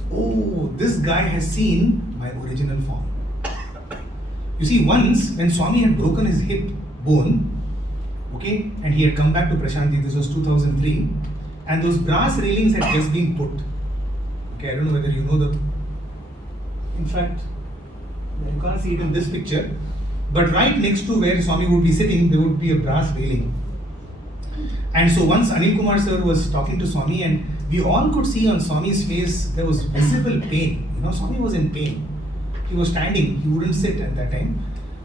this guy has seen my original form. You see, once when Swami had broken his hip bone, okay, and he had come back to Prashanti, this was 2003, and those brass railings had just been put. Okay, I don't know whether you know in fact, you can't see it in this picture, but right next to where Swami would be sitting, there would be a brass railing. And so once Anil Kumar sir was talking to Swami, and we all could see on Swami's face there was visible pain. Swami was in pain. He was standing, he wouldn't sit at that time.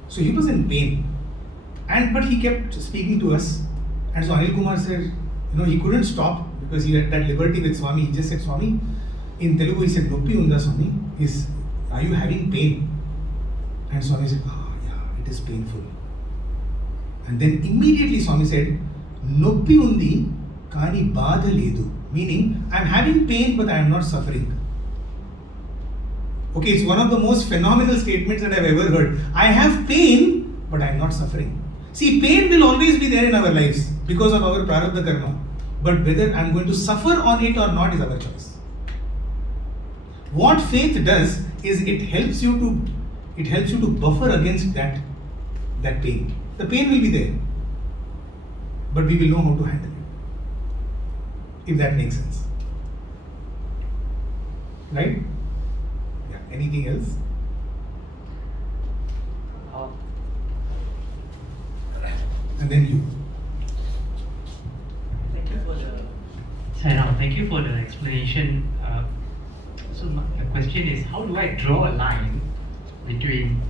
So he was in pain. But he kept speaking to us. And so Anil Kumar said, he couldn't stop because he had that liberty with Swami. He just said, Swami, in Telugu he said, Noppi unda Swami, are you having pain? And Swami said, yeah, it is painful. And then immediately Swami said, Noppi undi kani baadha ledu. Meaning, I am having pain but I am not suffering. Okay, it's one of the most phenomenal statements that I have ever heard. I have pain but I am not suffering. See, pain will always be there in our lives because of our prarabdha karma. But whether I am going to suffer on it or not is our choice. What faith does is it helps you to buffer against that pain. The pain will be there, but we will know how to handle it. If that makes sense. Right? Yeah. Anything else? And then you. Thank you for the explanation. So the question is, how do I draw a line between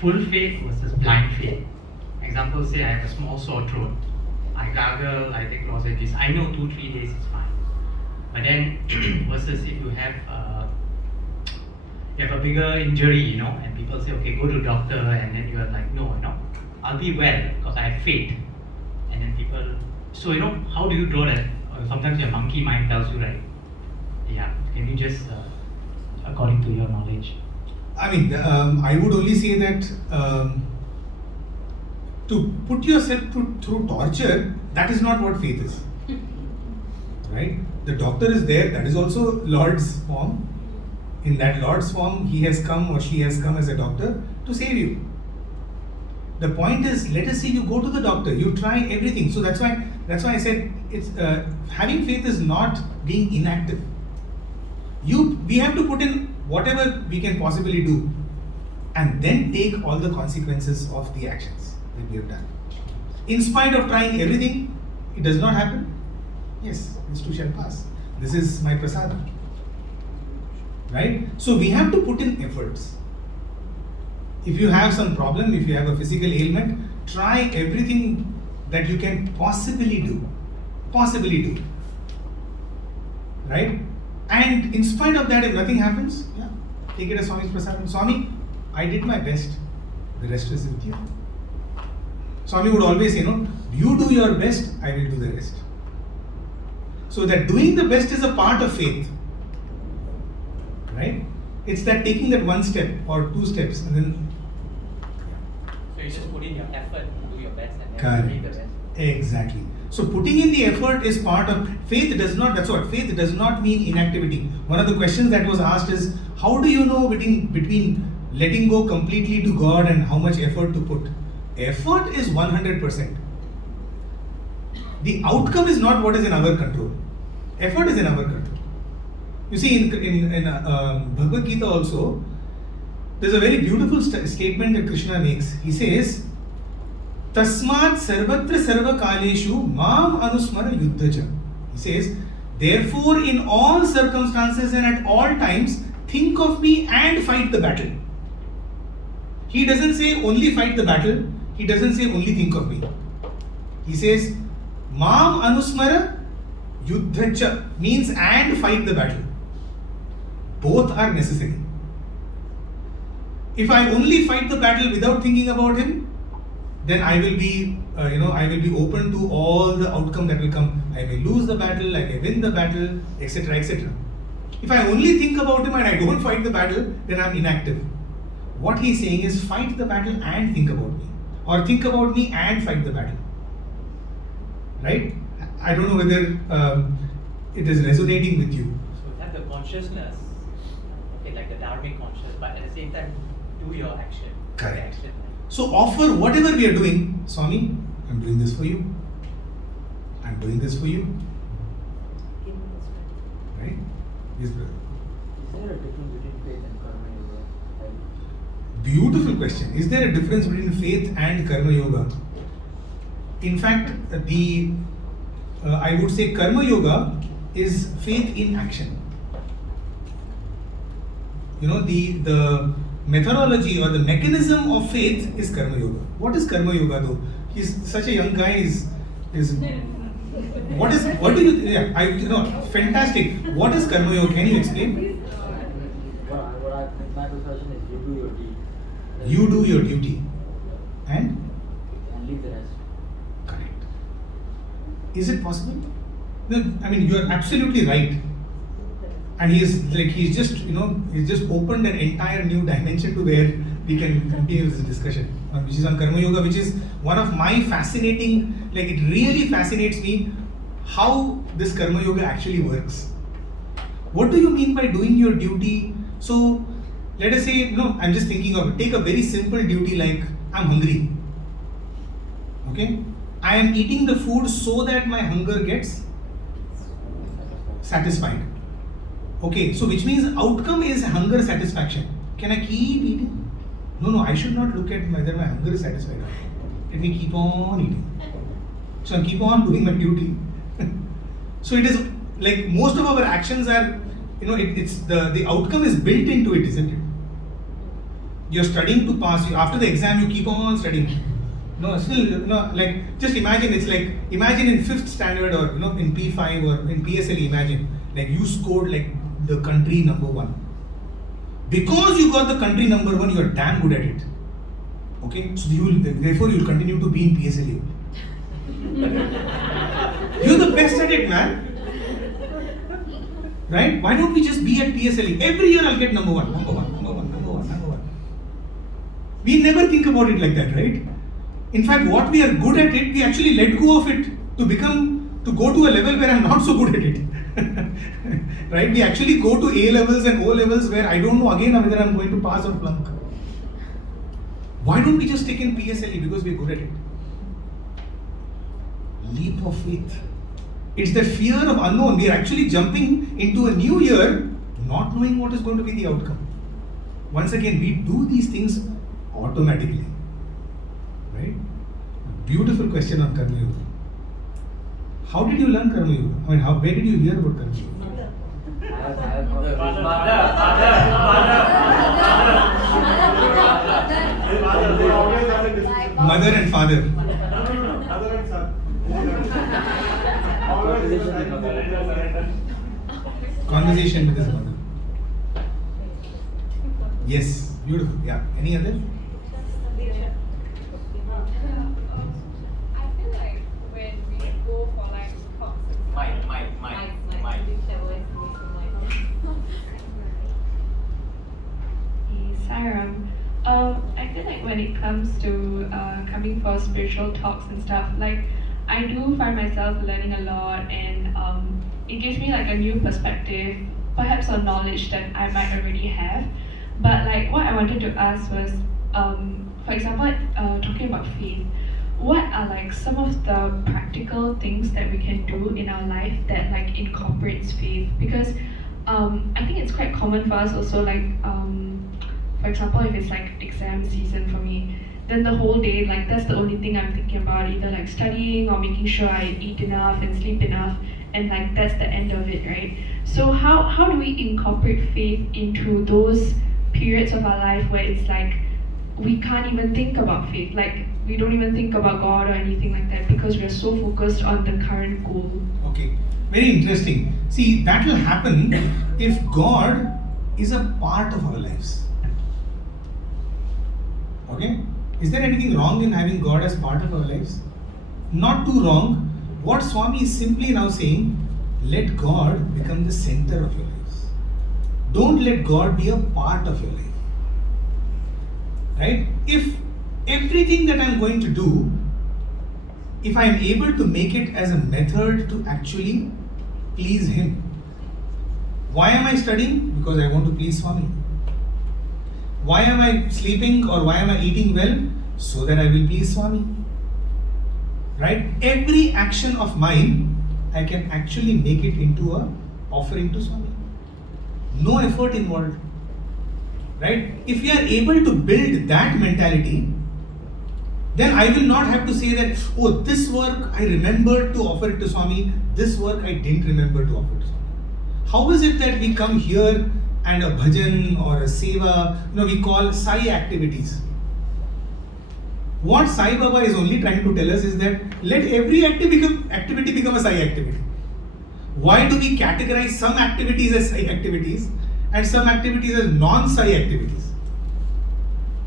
full faith versus blind faith? Example, say I have a small sore throat. I gargle, I take lozenges. I know 2-3 days is fine. But then versus if you have a bigger injury, and people say, okay, go to doctor, and then you are like, no, I'll be well because I have faith. And then people, so how do you draw that? Sometimes your monkey mind tells you, right? Yeah, can you just, according to your knowledge? I mean, I would only say that to put yourself through torture, that is not what faith is. Right? The doctor is there, that is also Lord's form. In that Lord's form, he has come or she has come as a doctor to save you. The point is, let us say you go to the doctor, you try everything. So that's why I said it's having faith is not being inactive. We have to put in whatever we can possibly do, and then take all the consequences of the actions that we have done. In spite of trying everything, it does not happen. Yes, this too shall pass. This is my prasada. Right? So we have to put in efforts. If you have some problem, if you have a physical ailment, try everything that you can possibly do. Right? And in spite of that, if nothing happens, take it as Swami's prasadam. Swami, I did my best. The rest is with you. Swami would always say, you do your best, I will do the rest. So that doing the best is a part of faith. Right? It's that taking that one step or 2 steps and then. So you just put in your effort, do your best, and then do the best. Exactly. So putting in the effort is part of faith. Does not, that's what faith does not mean inactivity. One of the questions that was asked is, how do you know between letting go completely to God and how much effort to put? Effort is 100%. The outcome is not what is in our control. Effort is in our control. You see, in Bhagavad Gita also, there's a very beautiful statement that Krishna makes. He says, Tasmat sarvatra sarva kaleshu mam anusmara yuddhacha. He says, therefore in all circumstances and at all times, think of me and fight the battle. He doesn't say only fight the battle. He doesn't say only think of me. He says, mam anusmara yuddhacha means and fight the battle. Both are necessary. If I only fight the battle without thinking about him, then I will be, I will be open to all the outcome that will come. I may lose the battle, I may win the battle, etc., etc. If I only think about him and I don't fight the battle, then I'm inactive. What he's saying is fight the battle and think about me, or think about me and fight the battle. Right? I don't know whether it is resonating with you. So have the consciousness, okay, like the dharmic consciousness, but at the same time do your action. Correct. So offer whatever we are doing. Swami, I'm doing this for you. I'm doing this for you. Right? Yes, brother. Is there a difference between faith and karma yoga? Beautiful question. Is there a difference between faith and karma yoga? In fact, I would say karma yoga is faith in action. The methodology or the mechanism of faith is karma yoga. What is karma yoga though? He's such a young guy. What do you? Yeah, fantastic. What is karma yoga? Can you explain? My perception is you do your deed. You do your duty, and leave the rest. correct. Is it possible? No, I mean, you are absolutely right. And he's just opened an entire new dimension to where we can continue this discussion, which is on karma yoga, which is one of my fascinating, it really fascinates me how this karma yoga actually works. What do you mean by doing your duty? So let us say, I'm just thinking of, take a very simple duty like, I'm hungry. Okay? I am eating the food so that my hunger gets satisfied. Okay, so which means outcome is hunger satisfaction. Can I keep eating? No, I should not look at whether my hunger is satisfied. Let me keep on eating. So I keep on doing my duty. So it is like most of our actions are, it's the outcome is built into it, isn't it? You're studying to pass. After the exam, you keep on studying. Just imagine, it's like, imagine in 5th standard or, in P5 or in PSLE, imagine, you scored the country number 1. Because you got the country number 1, you are damn good at it. Okay? So therefore you will continue to be in PSLE. You're the best at it, man. Right? Why don't we just be at PSLE? Every year I'll get number 1. We never think about it like that, right? In fact, what we are good at it, we actually let go of it to go to a level where I'm not so good at it. Right? We actually go to A levels and O levels where I don't know again whether I'm going to pass or flunk. Why don't we just take in PSLE? Because we're good at it. Leap of faith. It's the fear of unknown. We are actually jumping into a new year not knowing what is going to be the outcome. Once again, we do these things automatically. Right? Beautiful question on Karma Yoga. How did you learn Karma Yoga? I mean, where did you hear about Karma Yoga? Mother and father. Mother and son. Conversation with his mother. Yes, beautiful. Yeah. Any other? I feel like when we go for talks and stuff, Sairam, I feel like when it comes to coming for spiritual talks and stuff, I do find myself learning a lot, and it gives me like a new perspective, perhaps on knowledge that I might already have. But like what I wanted to ask was, for example, talking about faith, what are like some of the practical things that we can do in our life that like incorporates faith? Because I think it's quite common for us also, like for example, if it's like exam season for me, then the whole day, like that's the only thing I'm thinking about, either like studying or making sure I eat enough and sleep enough, and like that's the end of it, right? So how do we incorporate faith into those periods of our life where it's like we can't even think about faith, like we don't even think about God or anything like that because we're so focused on the current goal? Okay, very interesting. See, that will happen if God is a part of our lives. Okay? Is there anything wrong in having God as part of our lives? Not too wrong. What Swami is simply now saying, let God become the center of your lives. Don't let God be a part of your life. Right? If everything that I'm going to do, if I'm able to make it as a method to actually please Him. Why am I studying? Because I want to please Swami. Why am I sleeping or why am I eating well? So that I will please Swami. Right? Every action of mine, I can actually make it into a offering to Swami. No effort involved. Right? If we are able to build that mentality, then I will not have to say that, oh, this work I remembered to offer it to Swami, this work I didn't remember to offer it to Swami. How is it that we come here and a bhajan or a seva, we call Sai activities? What Sai Baba is only trying to tell us is that let every activity become a Sai activity. Why do we categorize some activities as Sai activities and some activities as non-Sai activities?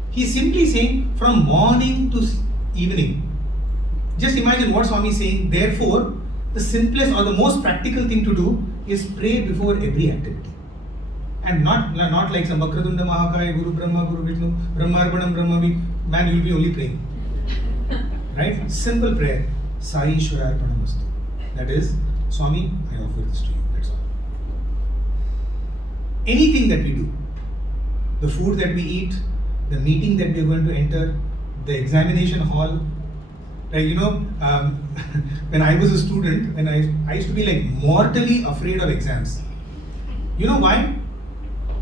He's simply saying from morning to evening. Just imagine what Swami is saying. Therefore, the simplest or the most practical thing to do is pray before every activity. And not like some Vakratunda Mahakaya, Guru Brahma, Guru Vishnu, Brahmarpanam, Brahmavi. Man, you'll be only praying. Right? Simple prayer. Sai Ishwararpanamastu. That is, Swami, I offer this to you. That's all. Anything that we do, the food that we eat, the meeting that we are going to enter, the examination hall. Like, when I was a student, and I used to be like mortally afraid of exams. You know why?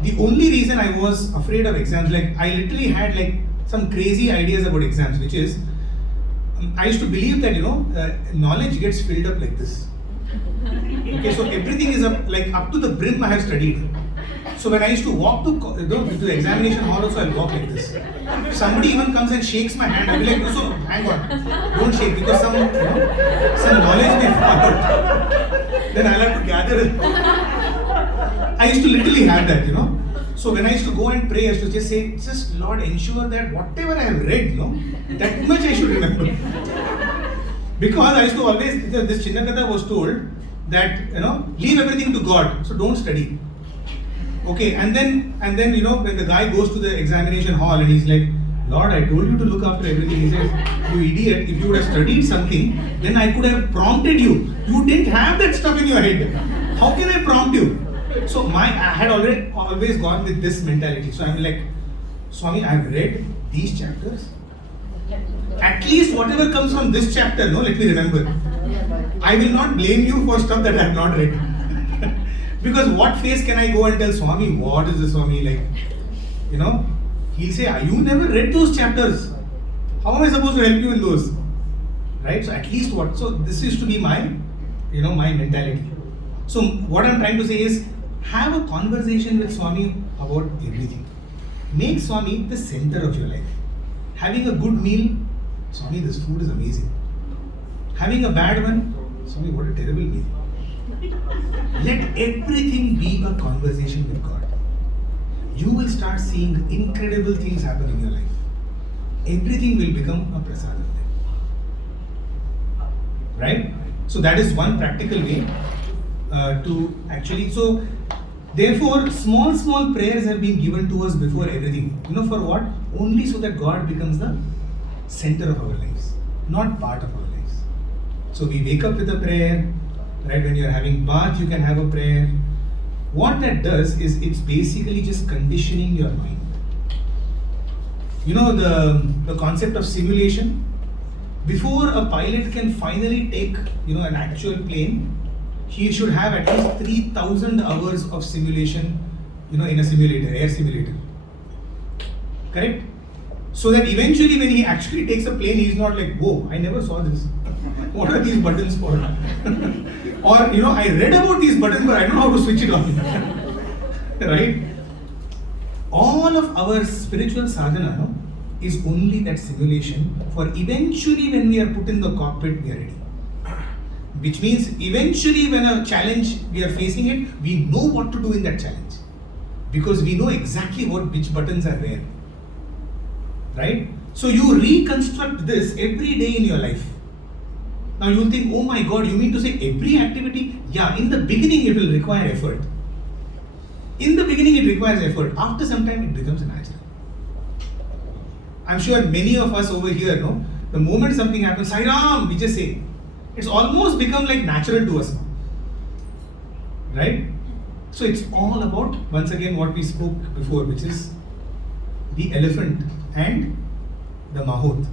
The only reason I was afraid of exams, like I literally had like some crazy ideas about exams, which is, I used to believe that, knowledge gets filled up like this. Okay, so everything is up to the brim I have studied. So when I used to walk to the examination hall also, I'll walk like this. If somebody even comes and shakes my hand, I'll be like, so hang on, don't shake because some knowledge may fall out. Then I'll have to gather. I used to literally have that, So when I used to go and pray, I used to just say, just Lord, ensure that whatever I have read, that much I should remember. Because I used to always, this Chinnakatha was told that, leave everything to God, so don't study. Okay, and then when the guy goes to the examination hall and he's like, Lord, I told you to look after everything. He says, you idiot, if you would have studied something, then I could have prompted you. You didn't have that stuff in your head. How can I prompt you? So I had always gone with this mentality. So I'm like, Swami, I've read these chapters. At least whatever comes from this chapter, let me remember. I will not blame you for stuff that I have not read. Because what face can I go and tell Swami, what is this, Swami, like? He'll say, you never read those chapters. How am I supposed to help you in those? Right? So at least what? So this used to be my, my mentality. So what I'm trying to say is, have a conversation with Swami about everything. Make Swami the center of your life. Having a good meal, Swami, this food is amazing. Having a bad one, Swami, what a terrible meal. Let everything be a conversation with God. You will start seeing incredible things happen in your life. Everything will become a prasadam. Right? So that is one practical way to actually. So therefore, small prayers have been given to us before everything. For what? Only so that God becomes the center of our lives, not part of our lives. So we wake up with a prayer, right? When you're having bath, you can have a prayer. What that does is it's basically just conditioning your mind. You know the concept of simulation? Before a pilot can finally take, an actual plane, he should have at least 3,000 hours of simulation, in a simulator, air simulator. Correct? So that eventually when he actually takes a plane, he's not like, whoa, I never saw this. What are these buttons for? Or, I read about these buttons, but I don't know how to switch it on. Right? All of our spiritual sadhana is only that simulation for eventually when we are put in the cockpit, we are ready. Which means eventually when a challenge we are facing it, we know what to do in that challenge. Because we know exactly which buttons are where. Right? So you reconstruct this every day in your life. Now you will think, oh my God, you mean to say every activity? Yeah, in the beginning it will require effort. In the beginning it requires effort. After some time it becomes natural. I'm sure many of us over here, the moment something happens, Sai Ram, we just say. It's almost become like natural to us now. Right? So it's all about, once again, what we spoke before, which is the elephant and the mahout.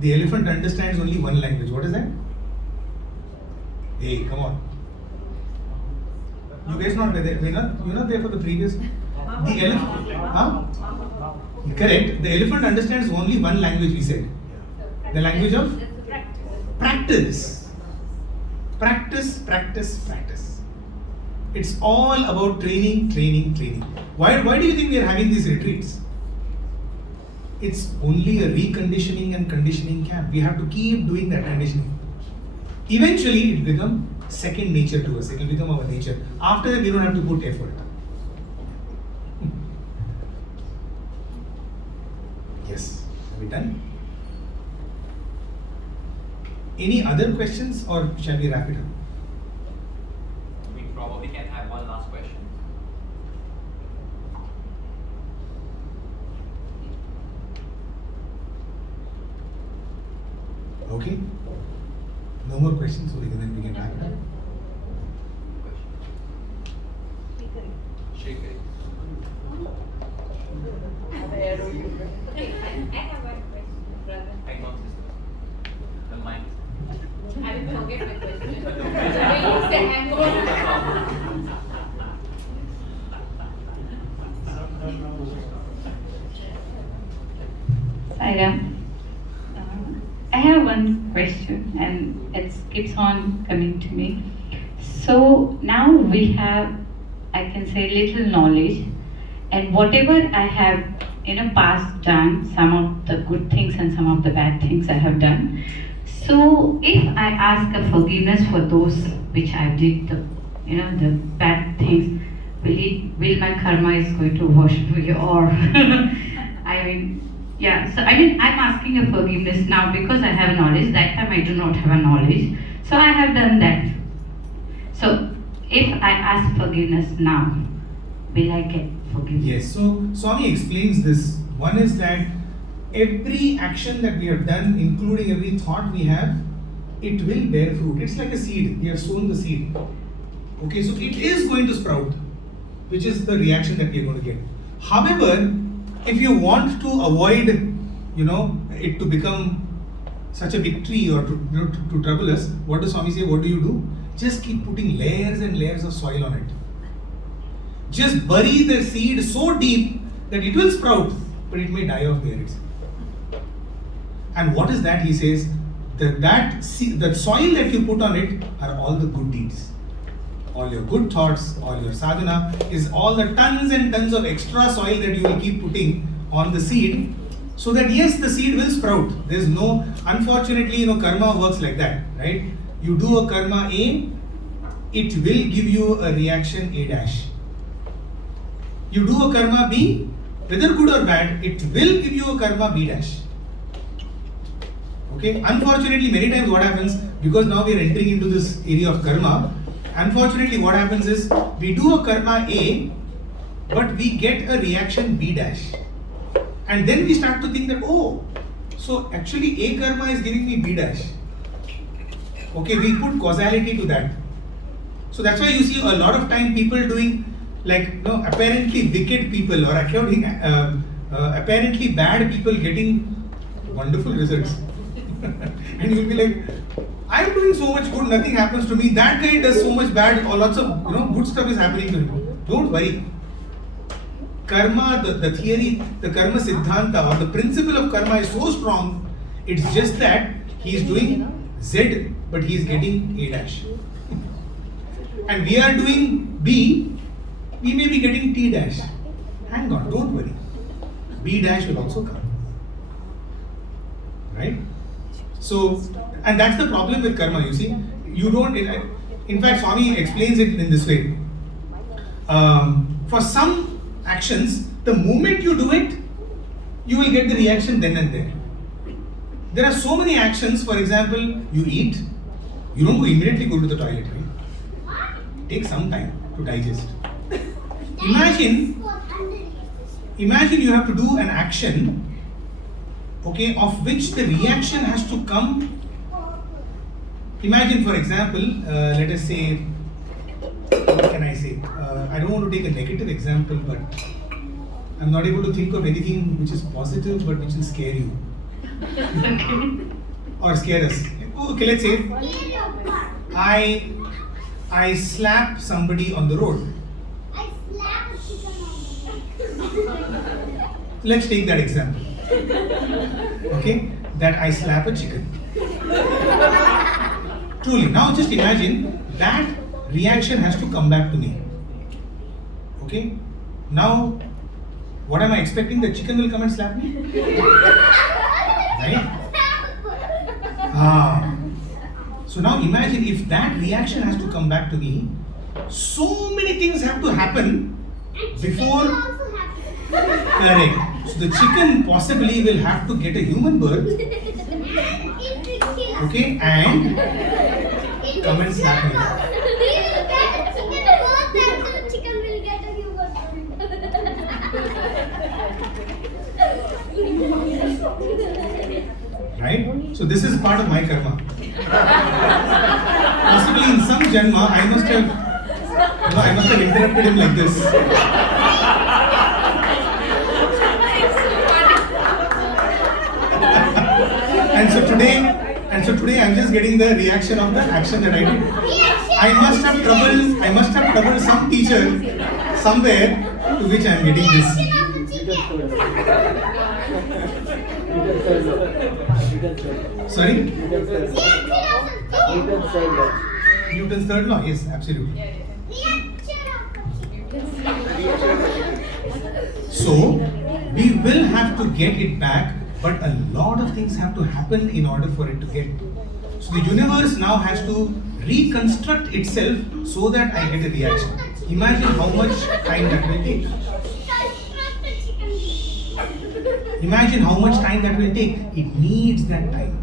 The elephant understands only one language. What is that? Hey, come on. You guys not there? You're not there for the previous? The elephant. Huh? Correct. The elephant understands only one language, we said. The language of practice. Practice, practice, practice. It's all about training, training, training. Why do you think we are having these retreats? It's only a reconditioning and conditioning camp. We have to keep doing that conditioning. Eventually, it will become second nature to us. It will become our nature. After that, we don't have to put effort. Yes. Are we done? Any other questions, or shall we wrap it up? We probably can have one last question. Okay. No more questions, so then we can wrap it up. Shake it. I have one question, brother. Hang on, sister. The mic. I didn't forget my question. So we use the hand. Saira, I have one question and it keeps on coming to me. So now we have, I can say, little knowledge, and whatever I have in the past done, some of the good things and some of the bad things I have done. So if I ask a forgiveness for those which I did, the bad things, will my karma is going to wash away, or I'm asking a forgiveness now because I have knowledge. That time I do not have a knowledge, so I have done that. So if I ask forgiveness now, will I get forgiveness? Yes. So Swami explains this. One is that every action that we have done, including every thought we have, it will bear fruit. It's like a seed. We have sown the seed. Okay, so it is going to sprout, which is the reaction that we are going to get. However, if you want to avoid, it to become such a big tree or to trouble us, what does Swami say? What do you do? Just keep putting layers and layers of soil on it. Just bury the seed so deep that it will sprout, but it may die off there itself. And what is that? He says that soil that you put on it are all the good deeds. All your good thoughts, all your sadhana is all the tons and tons of extra soil that you will keep putting on the seed, so that yes, the seed will sprout. There's no, unfortunately, karma works like that, right? You do a karma A, it will give you a reaction A dash. You do a karma B, whether good or bad, it will give you a karma B dash. Okay, unfortunately, many times what happens, because now we are entering into this area of karma, unfortunately what happens is, we do a karma A, but we get a reaction B dash. And then we start to think that, oh, so actually A karma is giving me B dash. Okay, we put causality to that. So that's why you see a lot of time people doing apparently wicked people or apparently bad people getting wonderful results. And you'll be like, I'm doing so much good, nothing happens to me. That guy does so much bad, or lots of good stuff is happening to him. Don't worry. Karma, the theory, the karma siddhanta or the principle of karma is so strong. It's just that he is doing Z, but he is getting A dash. And we are doing B, we may be getting T dash. Hang on, don't worry. B dash will also come. Right? So, and that's the problem with karma, you see. You don't, in fact, Swami explains it in this way. For some actions, the moment you do it, you will get the reaction then and there. There are so many actions, for example, you eat, you don't immediately go to the toilet, right? Take some time to digest. Imagine you have to do an action, okay, of which the reaction has to come. Imagine, for example, let us say, what can I say? I don't want to take a negative example, but I'm not able to think of anything which is positive but which will scare you. Or scare us. Okay, let's say I slap somebody on the road. Let's take that example. Okay, that I slap a chicken. Truly, now just imagine that reaction has to come back to me. Okay, now what am I expecting? The chicken will come and slap me? Right? So now imagine if that reaction has to come back to me, so many things have to happen before. Correct. So the chicken possibly will have to get a human birth. Okay, and come and slap me. Right? So this is part of my karma. Possibly in some janma, I must have interrupted him like this. And so today I'm just getting the reaction of the action that I did. I must have troubled some teacher somewhere to which I am getting this. Sorry? Newton's third law? Yes, absolutely. So, we will have to get it back, but a lot of things have to happen in order for it to get. So, the universe now has to reconstruct itself so that I get a reaction. Imagine how much time that will take. Imagine how much time that will take. It needs that time.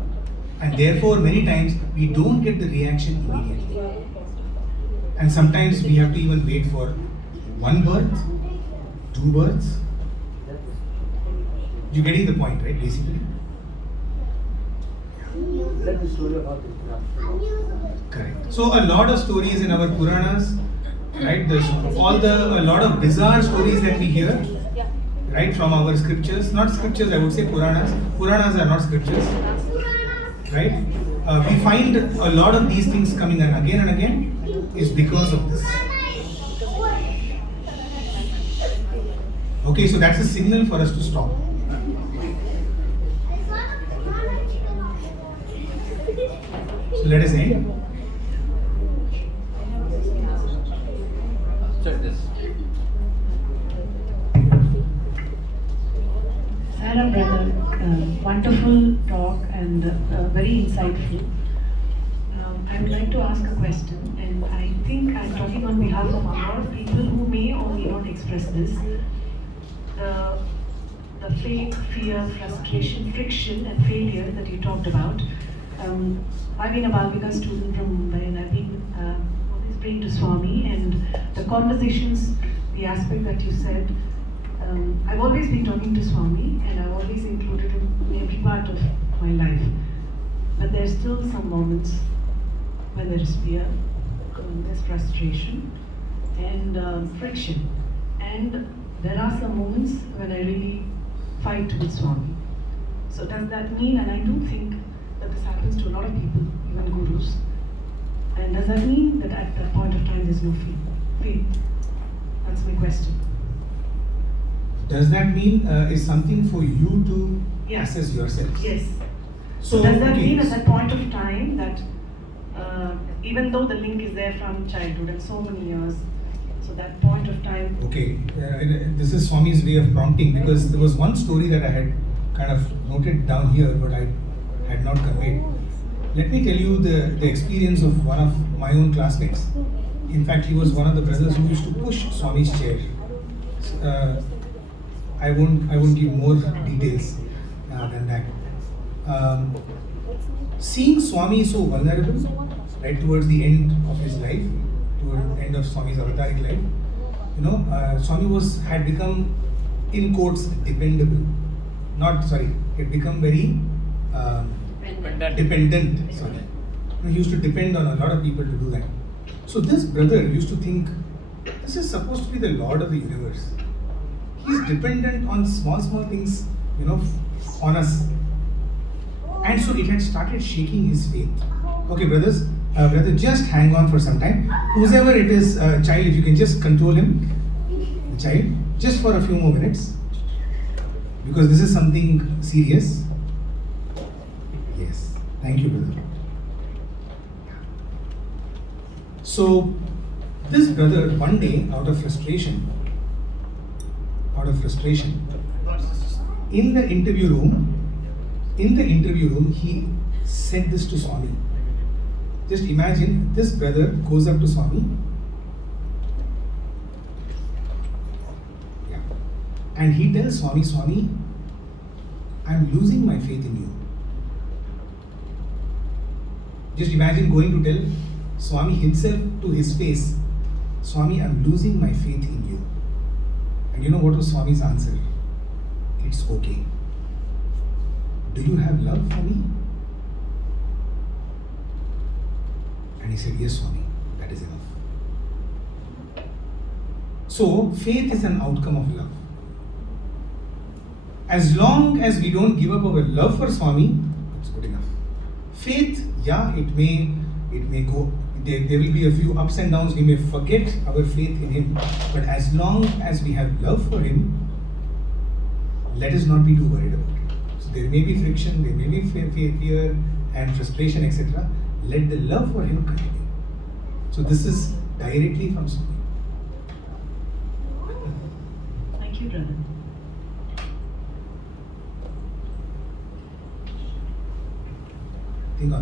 And therefore, many times, we don't get the reaction immediately. And sometimes we have to even wait for one birth, two births. You're getting the point, right, basically? That's the story of our Puranas. Correct. So, a lot of stories in our Puranas, right? There's a lot of bizarre stories that we hear. Right, from our scriptures, not scriptures, I would say Puranas. Puranas are not scriptures. Right? We find a lot of these things coming in again and again is because of this. Okay, so that's a signal for us to stop. So let us end. Check this. Sarah, brother, wonderful talk and very insightful. I would like to ask a question, and I think I'm talking on behalf of a lot of people who may or may not express this. The faith, fear, frustration, friction, and failure that you talked about. I've been a Balvika student from Mumbai, and I've been always praying to Swami, and the conversations, the aspect that you said. I've always been talking to Swami, and I've always included him in every part of my life. But there's still some moments when there is fear, when there's frustration, and friction. And there are some moments when I really fight with Swami. So does that mean, and I do think that this happens to a lot of people, even gurus, and does that mean that at that point of time there's no faith? That's my question. Does that mean is something for you to assess yourself? Yes. So does that mean at that point of time that even though the link is there from childhood and so many years, so that point of time... Okay, this is Swami's way of prompting, because there was one story that I had kind of noted down here but I had not conveyed. Let me tell you the experience of one of my own classmates. In fact, he was one of the brothers who used to push Swami's chair. I won't give more details than that. Seeing Swami so vulnerable, right towards the end of his life, toward the end of Swami's avataric life, Swami had become, in quotes, dependable. Had become very dependent. Sorry, he used to depend on a lot of people to do that. So this brother used to think, this is supposed to be the Lord of the universe. He is dependent on small things, on us. And so it had started shaking his faith. Okay, brother, just hang on for some time. Whoever it is, child, if you can just control him, the child, just for a few more minutes. Because this is something serious. Yes, thank you, brother. So, this brother, one day, out of frustration, in the interview room, he said this to Swami. Just imagine, this brother goes up to Swami, and he tells Swami, I'm losing my faith in you. Just imagine going to tell Swami himself to his face, Swami, I'm losing my faith in you. And you know what was Swami's answer? It's okay. Do you have love for me? And he said, yes, Swami, that is enough. So, faith is an outcome of love. As long as we don't give up our love for Swami, it's good enough. Faith, it may go, there will be a few ups and downs, we may forget our faith in him, but as long as we have love for him, let us not be too worried about it. So there may be friction, there may be fear and frustration, etc. Let the love for him continue. So this is directly from Swami. Thank you, brother. I think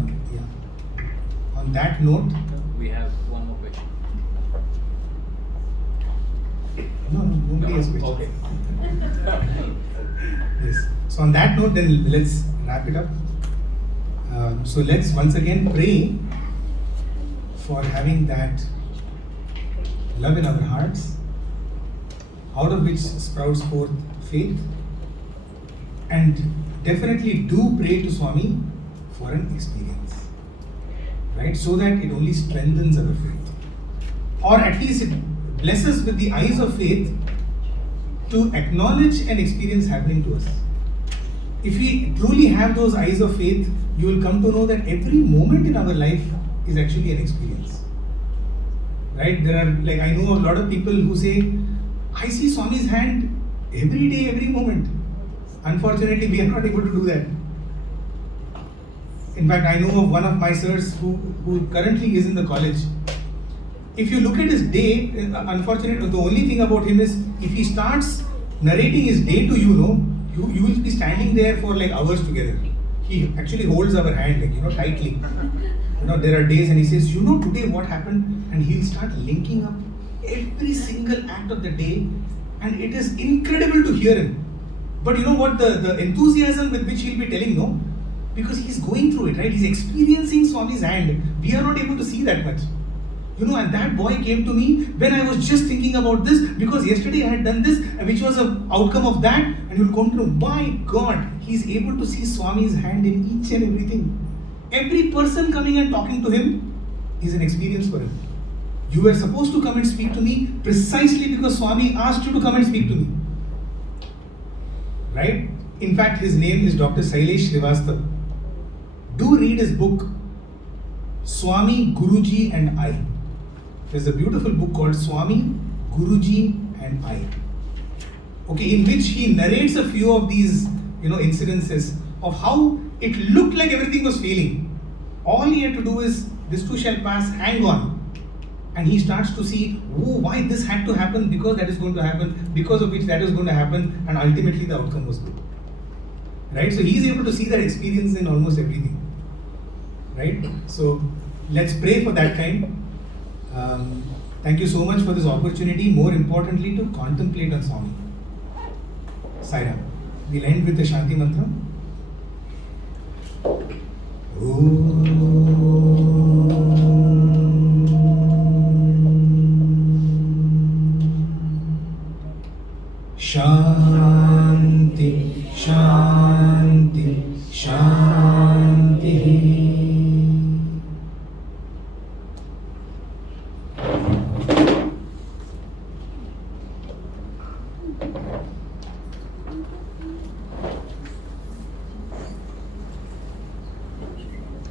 on that note, we have one more question. No, nobody has questions. Okay. Yes. So on that note, then let's wrap it up. So let's once again pray for having that love in our hearts, out of which sprouts forth faith, and definitely do pray to Swami for an experience, right? So that it only strengthens our faith, or at least it blesses with the eyes of faith to acknowledge an experience happening to us. If we truly have those eyes of faith, you will come to know that every moment in our life is actually an experience, right? There are, I know a lot of people who say, I see Swami's hand every day, every moment. Unfortunately, we are not able to do that. In fact, I know of one of my sirs who currently is in the college. If you look at his day, unfortunately, the only thing about him is, if he starts narrating his day to you, you will be standing there for hours together. He actually holds our hand tightly. There are days and he says, today what happened? And he'll start linking up every single act of the day, and it is incredible to hear him. But you know what, the enthusiasm with which he'll be telling, no? Because he's going through it, right? He's experiencing Swami's hand. We are not able to see that much. And that boy came to me when I was just thinking about this, because yesterday I had done this, which was an outcome of that, and you'll come to know, my God, he's able to see Swami's hand in each and everything. Every person coming and talking to him, is an experience for him. You were supposed to come and speak to me precisely because Swami asked you to come and speak to me. Right? In fact, his name is Dr. Sailesh Srivastav. Do read his book, Swami, Guruji and I. There's a beautiful book called Swami, Guruji and I. Okay, in which he narrates a few of these, incidences of how it looked like everything was failing. All he had to do is, this too shall pass, hang on. And he starts to see, why this had to happen, because that is going to happen, because of which that is going to happen, and ultimately the outcome was good. Right? So he is able to see that experience in almost everything. Right? So let's pray for that kind. Thank you so much for this opportunity, more importantly to contemplate on Swami. Saira. We'll end with the Shanti Mantra. Shanti, Shanti.